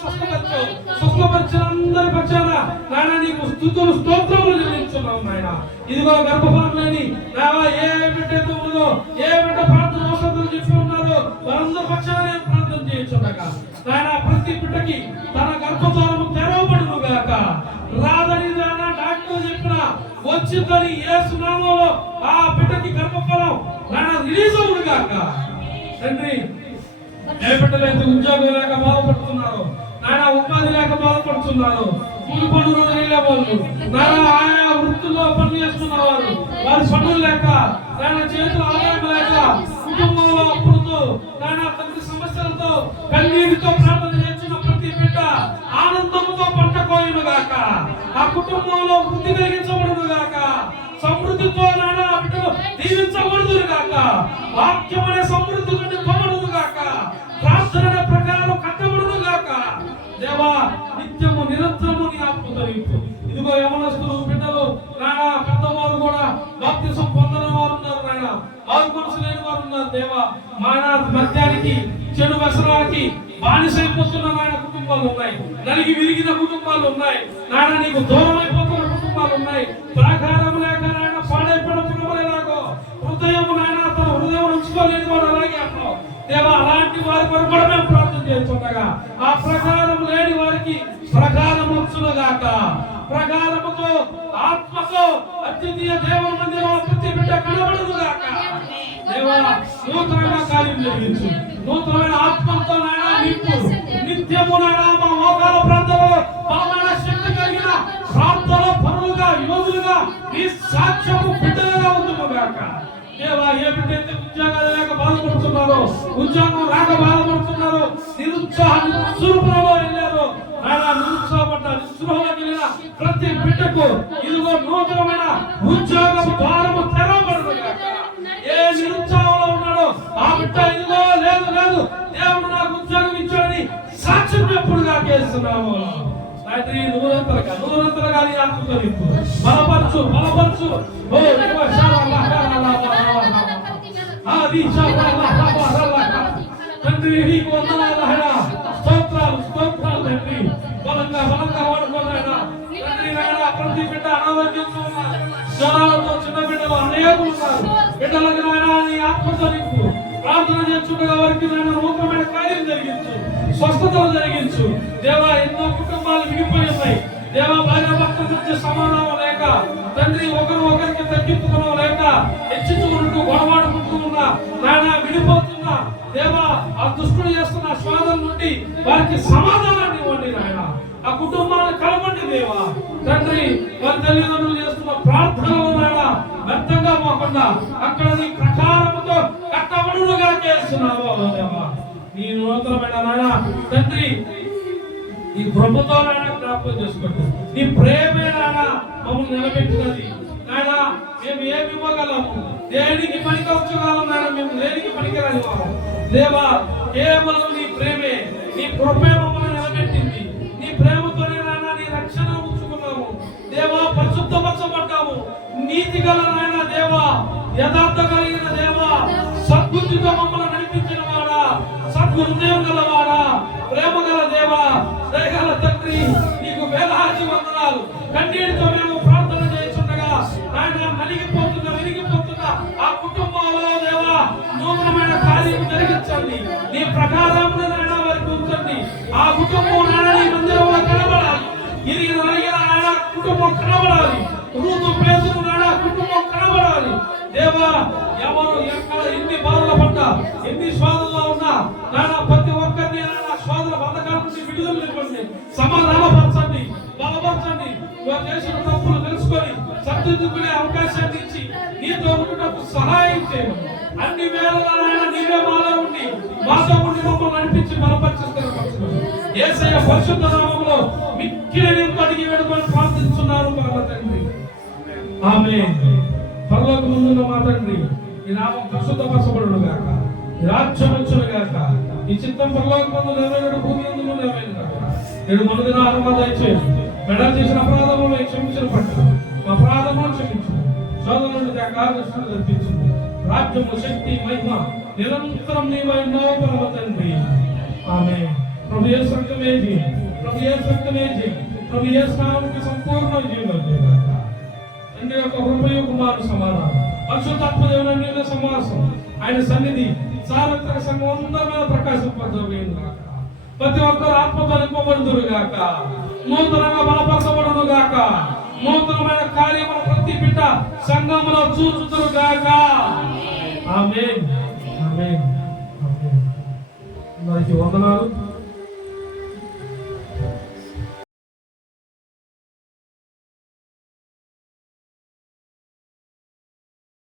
స్వస్థపరిచిన అందరి పక్షాన నాయన నీకు స్తుతులు స్తోత్రములు చెల్లించున్నావు నాయన. ఇదిగో గర్భఫలం లేని నాయన ఏ బిడ్డ అయితే ఉన్నదో, ఏ బిడ్డ ప్రార్థన అవసరం చెప్పి ఉన్నారో వారందరి పక్షాన ప్రార్థన చేయించుండగా నాయన ప్రతి బిడ్డకి తన గర్భఫలము తెరవబడును గాక. రాదని డాక్టర్ చెప్పిన వచ్చిందని యేసు నామములో ఆ బిడ్డకి గర్భఫలం నాయన రిలీజ్ అవును గాక. తండ్రి, ఏ బిడ్డలైతే ఉద్యోగం లేక బాధపడుతున్నారు నాయన, ఉపాధి లేక బాధపడుతున్నారు, కూలి పనులు వాళ్ళు నాయన ఆయా వృత్తుల్లో పనులు చేస్తున్నవారు వారి పనులు లేక నాయన చేతులు ఆదాయం లేక కుటుంబంలో అప్పుడుతో నాయన తండ్రి సమస్యలతో కన్నీటితో ప్రార్థన చేస్తున్న ప్రతి బిడ్డ ఆనందంతో పంట కోయును గాక. ఆ కుటుంబంలో వృద్ధి కలిగించబడును గాక. సమృద్ధితో నాయన బిడ్డలు దీవించబడుదురు గాక. వాక్యం అనే సమృద్ధితో నింపబడును గాక. ప్రార్థన ప్రకారం కట్టబడును గాక. దేవా, నిత్యము నిరంతరము నీ ఆత్మతో నింపు. ఇదిగో యవనస్తులు బిడ్డలు నాయన పెద్దవారు కూడా బాప్తిసం పొందని వారు ఉన్నారు నాయన, వారు మనసు లేని వారు ఉన్నారు. దేవా, మద్యానికి చెడు వ్యసనాలకి బానిసైపోతున్న నాయన కుటుంబాలు ఉన్నాయి, నలిగి విరిగిన కుటుంబాలు ఉన్నాయి నాయన, నీకు దూరం అయిపోతున్న కుటుంబాలు ఉన్నాయి. ప్రాకారం లేక నాయన పాడైపోయిన కుటుంబాలేలాగో హృదయం నాయన తన హృదయం ఉంచుకోలేని వాడు అలాగే అంటావు. దేవా, అలాంటి వారి కొరకు కూడా మేము ప్రార్థన చేస్తుండగా ఆ ప్రకారం లేని వారికి ప్రకారం వచ్చునుగాక. ప్రకారముతో ఆత్మతో అద్వితీయ దేవుని మందిరంలో ప్రతి బిడ్డ కనబడునుగాక. దేవా, నూతనంగా కార్యం జరిగించు, నూతనమైన ఆత్మతో నాయన నింపు. నిత్యము నాయన మా మోకాల ప్రాంతంలో బలమైన శక్తి కలిగిన ప్రాంతాల పనులుగా యోధులుగా ఈ సాక్ష్యము బిడ్డలుగా ఉంటుగాక. దేవా, ఏ బిడ్డ అయితే ఉద్యోగాలు లేక బాధపడుతున్నారో, ఉద్యోగం రాక బాధపడుతున్నారో, నిరుత్సాహంలో వెళ్ళారో నాయన, నిరుత్సాహపడ్డ నిస్పృహలోకి వెళ్ళిన ప్రతి బిడ్డకు ఇదిగో నూతనమైన ఉద్యోగ ద్వారము తెరవబడునుగాక. ఏ నిరుత్సాహంలో ఉన్నాడో ఆ బిడ్డ ఇదిగో లేదు లేదు దేవుడు నాకు ఉద్యోగం ఇచ్చాడని సాక్ష్యం చెప్పుడుగా చేస్తున్నాము. నూరంతరగా నీ ఆత్మతో నింపు, బలపరచు బలపరచు. తండ్రి, నీకు వందనాలు, స్తోత్రాలు స్తోత్రాలు తండ్రి. బలంగా బలంగా వాడుకోనాయన తండ్రి. నాయన ప్రతి బిడ్డ అనారోగ్యంతో ఉన్నారు, జ్వరాలతో చిన్న బిడ్డలు అనేకలు ఉన్నారు. బిడ్డలకు నాయన నీ ఆత్మతో నింపు. ప్రార్థన చేస్తుండగా వారికి నాయన నూతనమైన కార్యం జరిగించు, స్వస్థతలు జరిగించు. దేవా, ఎన్నో కుటుంబాలు విడిపోయి ఉన్నాయి. దేవా, భార్య భర్తల మధ్య సమాధానం లేక తండ్రి ఒకరు ఒకరికి తగ్గించుకోవడం లేక హెచ్చించుకుంటూ గొడవాడుకుంటూ ఉన్నా నాయన విడిపోతున్నా. దేవా, ఆ దుష్టుడు చేస్తున్న శోధన నుండి వారికి సమాధానాన్ని ఇవ్వండి నాయన. ఆ కుటుంబాలను కలవండి దేవా. తండ్రి, వారి తల్లిదండ్రులు చేస్తున్న ప్రార్థనలు నాయన వ్యర్థంగా పోకుండా అక్కడ నీ ప్రకారముతో కట్టబడునుగా చేస్తున్నావు దేవా. నీ నూతనమైన నాయన తండ్రి నీ ప్రభుత్వాలను జ్ఞాపకం చేసుకోండి. నీ ప్రేమే నాయన మమ్మల్ని నిలబెట్టినది నాయన మేము ఏమి ఇవ్వగలము, దేనికి పనికి వచ్చగలం నాయన, మేము దేనికి పనికిరాని వాము దేవా. కేవలం నీ ప్రేమే, నీ కృపే మమ్మల్ని నిలబెట్టింది. నీ ప్రేమతోనే నాయన నీ రక్షణ ఉంచుకున్నాము దేవా. పరిశుద్ధపరచబడ్డాము, నీతి గల నాయన దేవా, యథార్థ కలిగిన దేవా, సద్బుద్ధితో మమ్మల్ని నడిపించిన వాడా, సద్హృదయం గలవాడా, ప్రేమ గల దేవా, దయగల తండ్రి, నీకు వేలాది వందనాలు. కన్నీటితో మేము ప్రార్థన చేస్తుండగా నాయన నలిగిపోతున్నా విరిగిపోతున్నా ఆ కుటుంబంలో దేవా నూతనమైన కార్యం జరిగించండి. నీ ప్రకారమును నాయన వారికి ఉంచండి. ఆ కుటుంబం నాయన నీ మందిరంలో కనబడాలి. ఇరిగిన నలిగిన నాయన కుటుంబం కనబడాలి. ఋతు పేదలు నాయన కుటుంబం కనబడాలి దేవా. ఎవరు ఎక్కడ ఎన్ని బాధలు పడ్డా, ఎన్ని శోధనలో ఉన్నా నాయన ప్రతి ఒక్కరిని నాయన శోధన బంధకాల నుంచి విడుదల ఇవ్వండి, సమాధానపరచండి, బలపరచండి. వారు చేసిన తప్పులు తెలుసుకొని సరిదిద్దుకునే అవకాశాన్ని ఇచ్చి నీతో ఉంటున్నప్పుడు సహాయం చేయండి. అన్ని వేళలా నాయన నీవే మాలో ఉండి మాతో ఉండి మమ్మల్ని నడిపించి బలపరిచేస్తారు. యేసయ్య పరిశుద్ధ నామములో మిక్కిలి నింపు అడిగి వేడుకొని ప్రార్థిస్తున్నాను పరమ తండ్రి, ఆమేన్. పరలోకమందున్న మా తండ్రి, ఈ నామం పరిశుద్ధపరచబడును గాక, ఈ రాజ్యం వచ్చును గాక, ఈ చిత్తం పరలోకమందు నెరవేరుడు భూమి యందు నెరవేరును గాక. నేడు మనదిన ఆరంభం దయచేయండి. మెడల్ చేసిన అపరాధములను క్షమించిన పట్ల మా అపరాధములను క్షమించు, శోధన నుండి దృష్టిని తెప్పించు. రాజ్యము, శక్తి, మహిమ నిరంతరం నీవై ఉన్నావు పరమ తండ్రి, ఆమేన్. ప్రభు యేసు రక్తమే జయం, ప్రభు యేసు రక్తమే జయం, ప్రభు యేసు నామముకి సంపూర్ణ విజయం గాక. తండ్రి యొక్క కృపయు కుమారుని సమాధానం, పరిశుద్ధాత్మ దేవుని సమాసం, ఆయన సన్నిధి సార్వత్రిక సంఘం అందరి మీద ప్రకాశింపజేయును గాక. ప్రతి ఒక్కరు ఆత్మతో నింపబడుదురు గాక, నూతనంగా బలపరచబడును గాక, నూతనమైన కార్యములు ప్రతి బిడ్డ సంఘములో చూచుదురు గాక. ఆమేన్, ఆమేన్, ఆమేన్. అందరికీ వందనాలు.